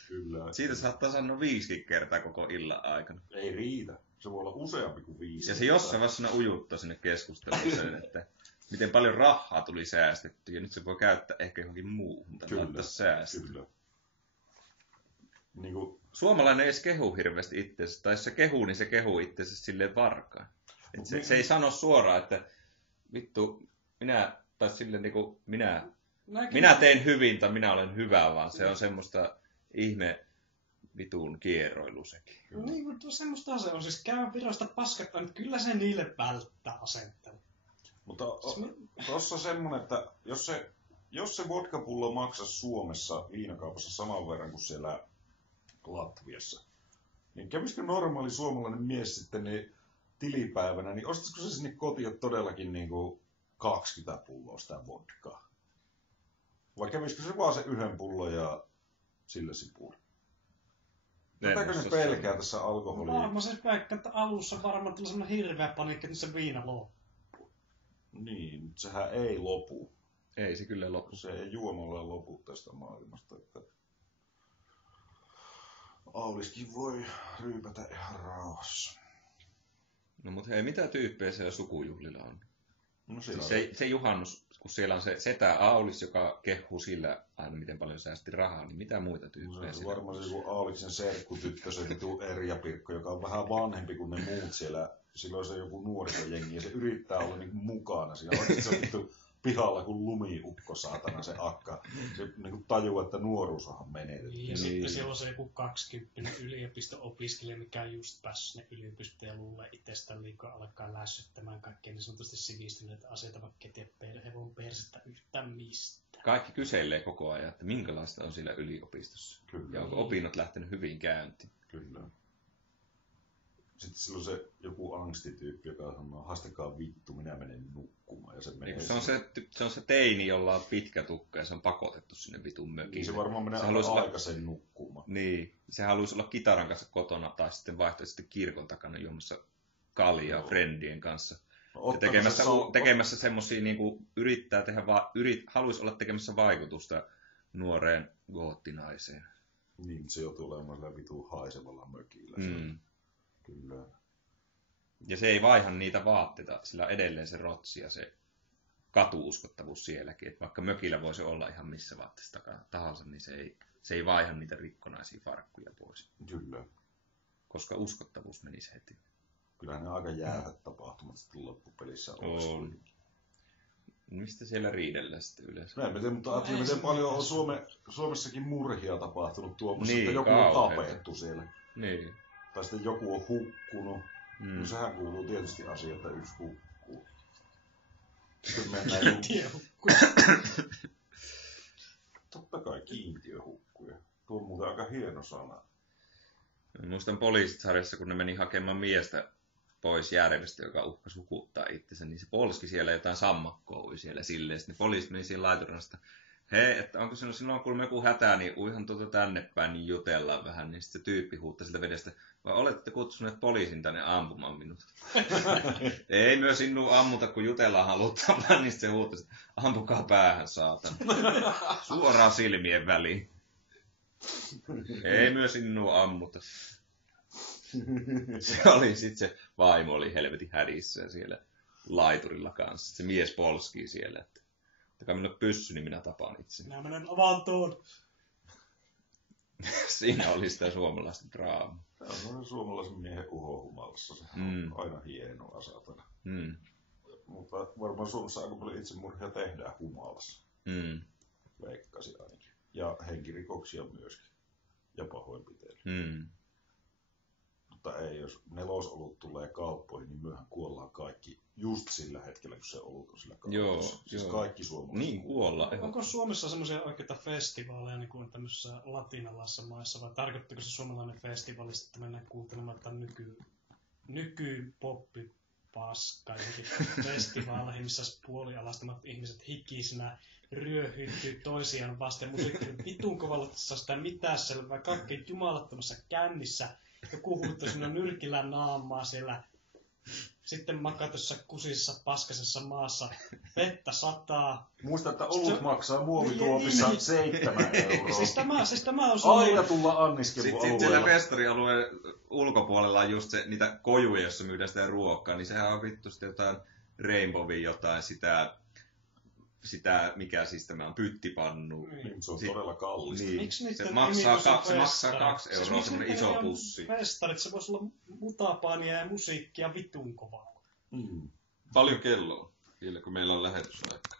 Kyllä. Siitä saattaa sanoa 5 kertaa koko illan aikana. Ei riitä. Se voi olla useampi kuin 5. Ja se jossain vaiheessa ujuttaa sinne keskusteluun sen, että miten paljon rahaa tuli säästettyä, ja nyt se voi käyttää ehkä johonkin muuhun, mutta laittaa säästöä. Kyllä. Niin kuin suomalainen ei edes kehu hirveästi itseänsä, tai jos se kehuu, niin se kehuu itseänsä silleen varkaan. Se ei sano suoraan, että vittu, minä tai sille niinku Näkö- minä teen hyvin tai minä olen hyvä, vaan se on semmoista ihme vitun kierroilu sekin. Niin, mutta semmoista se on. Siis käy virasta paskattaa, mutta kyllä se niille välttää asentelun. Mutta tuossa semmonen, että jos se vodkapullo maksaisi Suomessa viinakaupassa saman verran kuin siellä Latviassa, niin kävisikö normaali suomalainen mies sitten niin tilipäivänä, niin ostaisiko se sinne kotiin todellakin niin kuin 20 pulloa sitä vodkaa? Vai kävisikö se vaan se yhden pullon ja sillä sipuli? Tätäkö ne pelkää tässä alkoholiin? Varmaan se pelkkä, että alussa varmaan tuli semmoinen hirveä paniikki, että se viina loppuu. Niin, mutta sehän ei lopu. Ei se kyllä lopu. Se ei juomalla lopu tästä maailmasta. Että Auliskin voi ryypätä ihan rauhassa. No mutta hei, mitä tyyppejä siellä sukujuhlilla on? No Siis se juhannus, kun siellä on se setä Aulis, joka kehuu sillä aina miten paljon säästi rahaa, niin mitä muita tyyppejä se siellä on? varmaan se joku Auliksen serkkutyttö, se vitu Erja Pirkko, joka on vähän vanhempi kuin ne muut siellä. Silloin se joku nuorisojengi ja se yrittää olla niinku mukana. Siinä oikeasti se on vittu pihalla kuin lumiukko, saatana se akka. Se niinku tajuu, että nuoruus onhan menetetty. Ja sitten siellä on se joku 20 yliopisto-opiskelija, mikä on just päässyt sinne yliopistoon ja luulee itsestään liikaa alkaa lässyttämään kaikkea niin sanotusti sivistyneitä asioita, vaikka ei tiedä hevon persettä yhtään mistä. Kaikki kyselee koko ajan, että minkälaista on siellä yliopistossa. Kyllä. Ja onko opinnot lähtenyt hyvin käyntiin. Kyllä. Sitten silloin se joku angstityyppi, joka sanoo, haastakaa vittu, minä menen nukkumaan. Ja se menee Se on se teini, jolla on pitkä tukka ja se on pakotettu sinne vitun mökille. niin se varmaan menee aikaisen nukkumaan. Niin, se haluaisi olla kitaran kanssa kotona tai sitten vaihtoehtoisesti kirkon takana juomassa kaljaa friendien kanssa. No, ja tekemässä semmosia, niinku, yrittää tehdä haluaisi olla tekemässä vaikutusta nuoreen goottinaiseen. Niin, se joutuu olemaan sillä vitun haisevalla mökillä. Kyllä. Ja se ei vaiha niitä vaatteita, sillä on edelleen se rotsi ja se katuuskottavuus sielläkin. Et vaikka mökillä voisi olla ihan missä vaatteessa tahansa, niin se ei vaiha niitä rikkonaisia farkkuja pois. Kyllä. Koska uskottavuus menisi heti. Kyllähän ne aika jäävät tapahtumat sitten loppupelissä on. Mistä siellä riidellään sitten yleensä? Näin, mutta ajattelin, miten paljon on Suomessakin murhia tapahtunut tuomassa, niin, että joku on tapettu siellä. Niin. Tai sitten joku on hukkunut. No sehän kuuluu tietysti asiaan, että yksi hukkuu. Sitten mennään totta kai kiintiöhukkuja. Tuo on muuten aika hieno sana. Muistan Poliisit-sarjassa, kun ne meni hakemaan miestä pois järvestä, joka uhkasi hukuttaa itsensä, niin se polski siellä jotain sammakkoa siellä silleen. Sitten poliisit meni siinä laiturasta. Hei, että onko sinulla kuulemma joku hätä, niin uihan tänne päin, niin jutellaan vähän. Niin sitten se tyyppi huutaa siltä vedestä, vai olette kutsuneet poliisin tänne ampumaan minut? Ei myös sinua ammuta, kun jutellaan halutaan, niin se huutaa, että ampukaa päähän, saatana. Suoraan silmien väliin. Ei myös sinua ammuta. Se oli sitten se vaimo oli helvetin hädissä siellä laiturilla kanssa. Se mies polskii siellä, että ottakaa minulle pyssy, niin minä tapaan itse. Minä menen avantoon. Siinä oli sitä suomalaista draamaa. Tämä on suomalaisen miehen uhohumalassa. Se on aina hienoa, saatana. Mutta varmaan Suomessa aika paljon itsemurhia tehdään humalassa. Veikkaisin ainakin. Ja henkirikoksia myöskin. Ja pahoinpitelyä. Mutta ei, jos nelosolut tulee kauppoihin, niin myöhän kuollaan kaikki just sillä hetkellä, kun se olut on sillä kaupassa. Siis kaikki suomalaiset. Niin kuollaan. Onko Suomessa semmoisia oikeita festivaaleja niin kuin tämmöisissä latinalaisissa maissa, vai tarkoittako se suomalainen festivaali, että mennään kuuntelemaan nykypoppipaska johonkin festivaaleihin, missä puolialastamat ihmiset hikisinä ryöhyttyy toisiaan vasten musiikkiin vitun kovalla, että saa sitä mitään selvää, kaikkein jumalattomassa kännissä. Joku huuttoi sinne nyrkillä naamaa siellä. Sitten makaa tuossa kusissa paskasessa maassa. Vettä sataa. Muista, että olut maksaa muovituopissa 7 €. Siis tämä on aina tulla anniskelualueella. Sitten siellä festarialueen ulkopuolella on just niitä kojuja, jossa myydään sitä ruokaa. Niin sehän on vittu sitten jotain Rainbowia, jotain sitä, mikä siis tämä on, pyttipannu. Niin, se on todella kallista. Niin. Miksi se maksaa 2 € siis semmoinen iso pussi. Festarit, se voisi olla mutapania ja musiikkia vitun kovaa. Paljon kello on, vielä kun meillä on lähetysaika.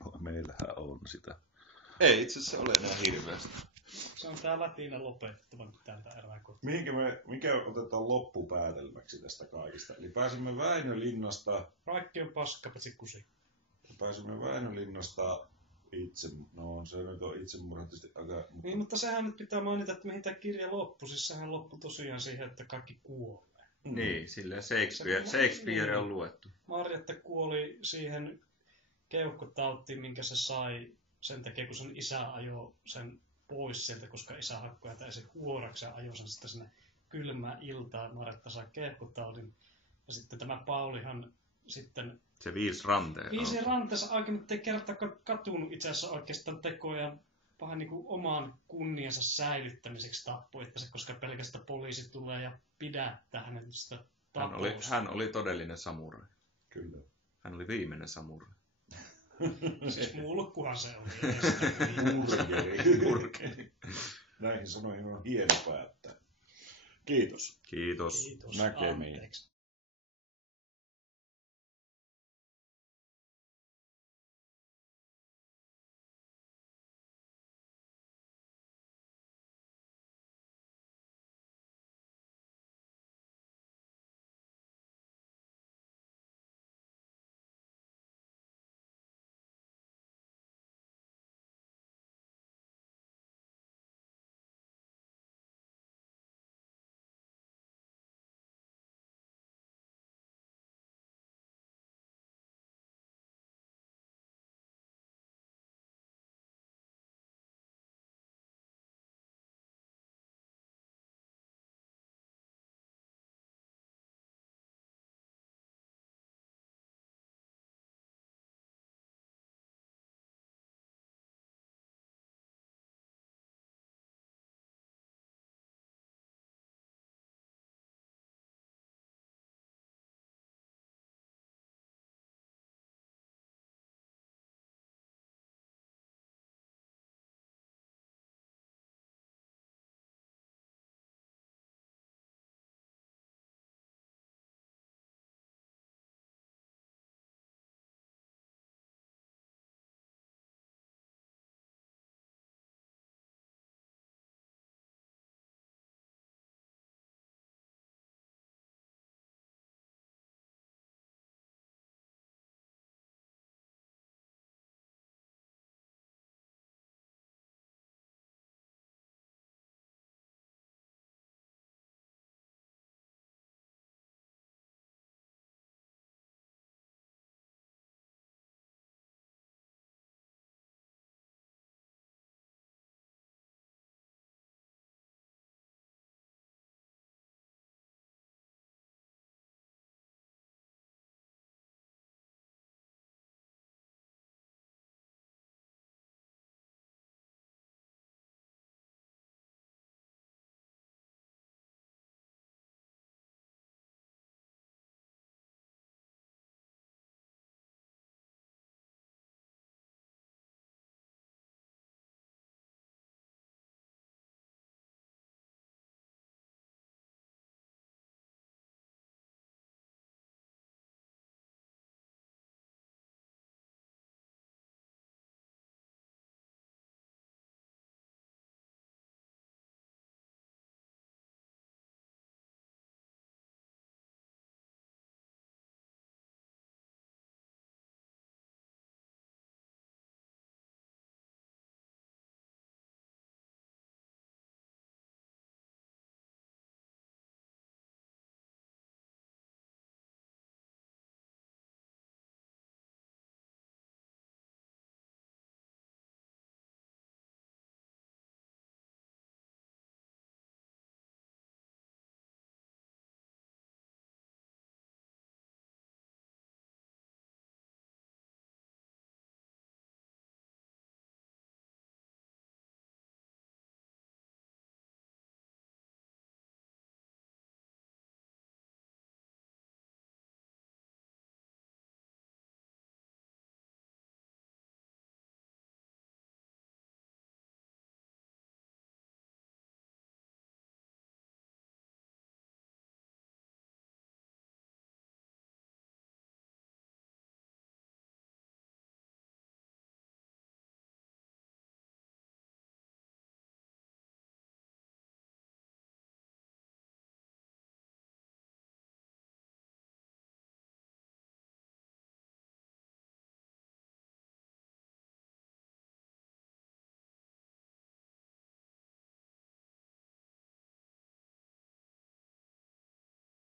No, meillähän on sitä. Ei itse asiassa ole enää hirveästi. Se on tää latina lopetettava nyt täältä erää kohtaa. Mikä otetaan loppupäätelmäksi tästä kaikista? Eli pääsimme Väinölinnasta no se nyt on itsemurhaisesti aika... Niin, mutta sehän nyt pitää mainita, että mihin tämä kirja loppui. Siis sehän loppui tosiaan siihen, että kaikki kuolee. Niin, silleen Shakespeare on luettu. Marjatta kuoli siihen keuhkotautiin, minkä se sai sen takia, kun sen isä ajoi sen pois sieltä, koska isä hakkoi ja täysin huoraksi ja ajoi sen sitten sinne kylmään iltaan. Marjatta sai keuhkotaudin. Ja sitten tämä Paulihan sitten... Se viisi ranteen. Viisi ranteensa aikana ei kertaakaan katunut itse asiassa oikeastaan tekoja vähän niin kuin oman kunniansa säilyttämiseksi tappoi itse, koska pelkästään poliisi tulee ja pidättää hänet sitä tappousta. Hän oli todellinen samurai. Kyllä. Hän oli viimeinen samurai. Siis mulkkuhan se oli. Urkeli. Näihin sanoihin on hieno päättää. Kiitos. Kiitos. Kiitos. Näkemiin. Anteeksi.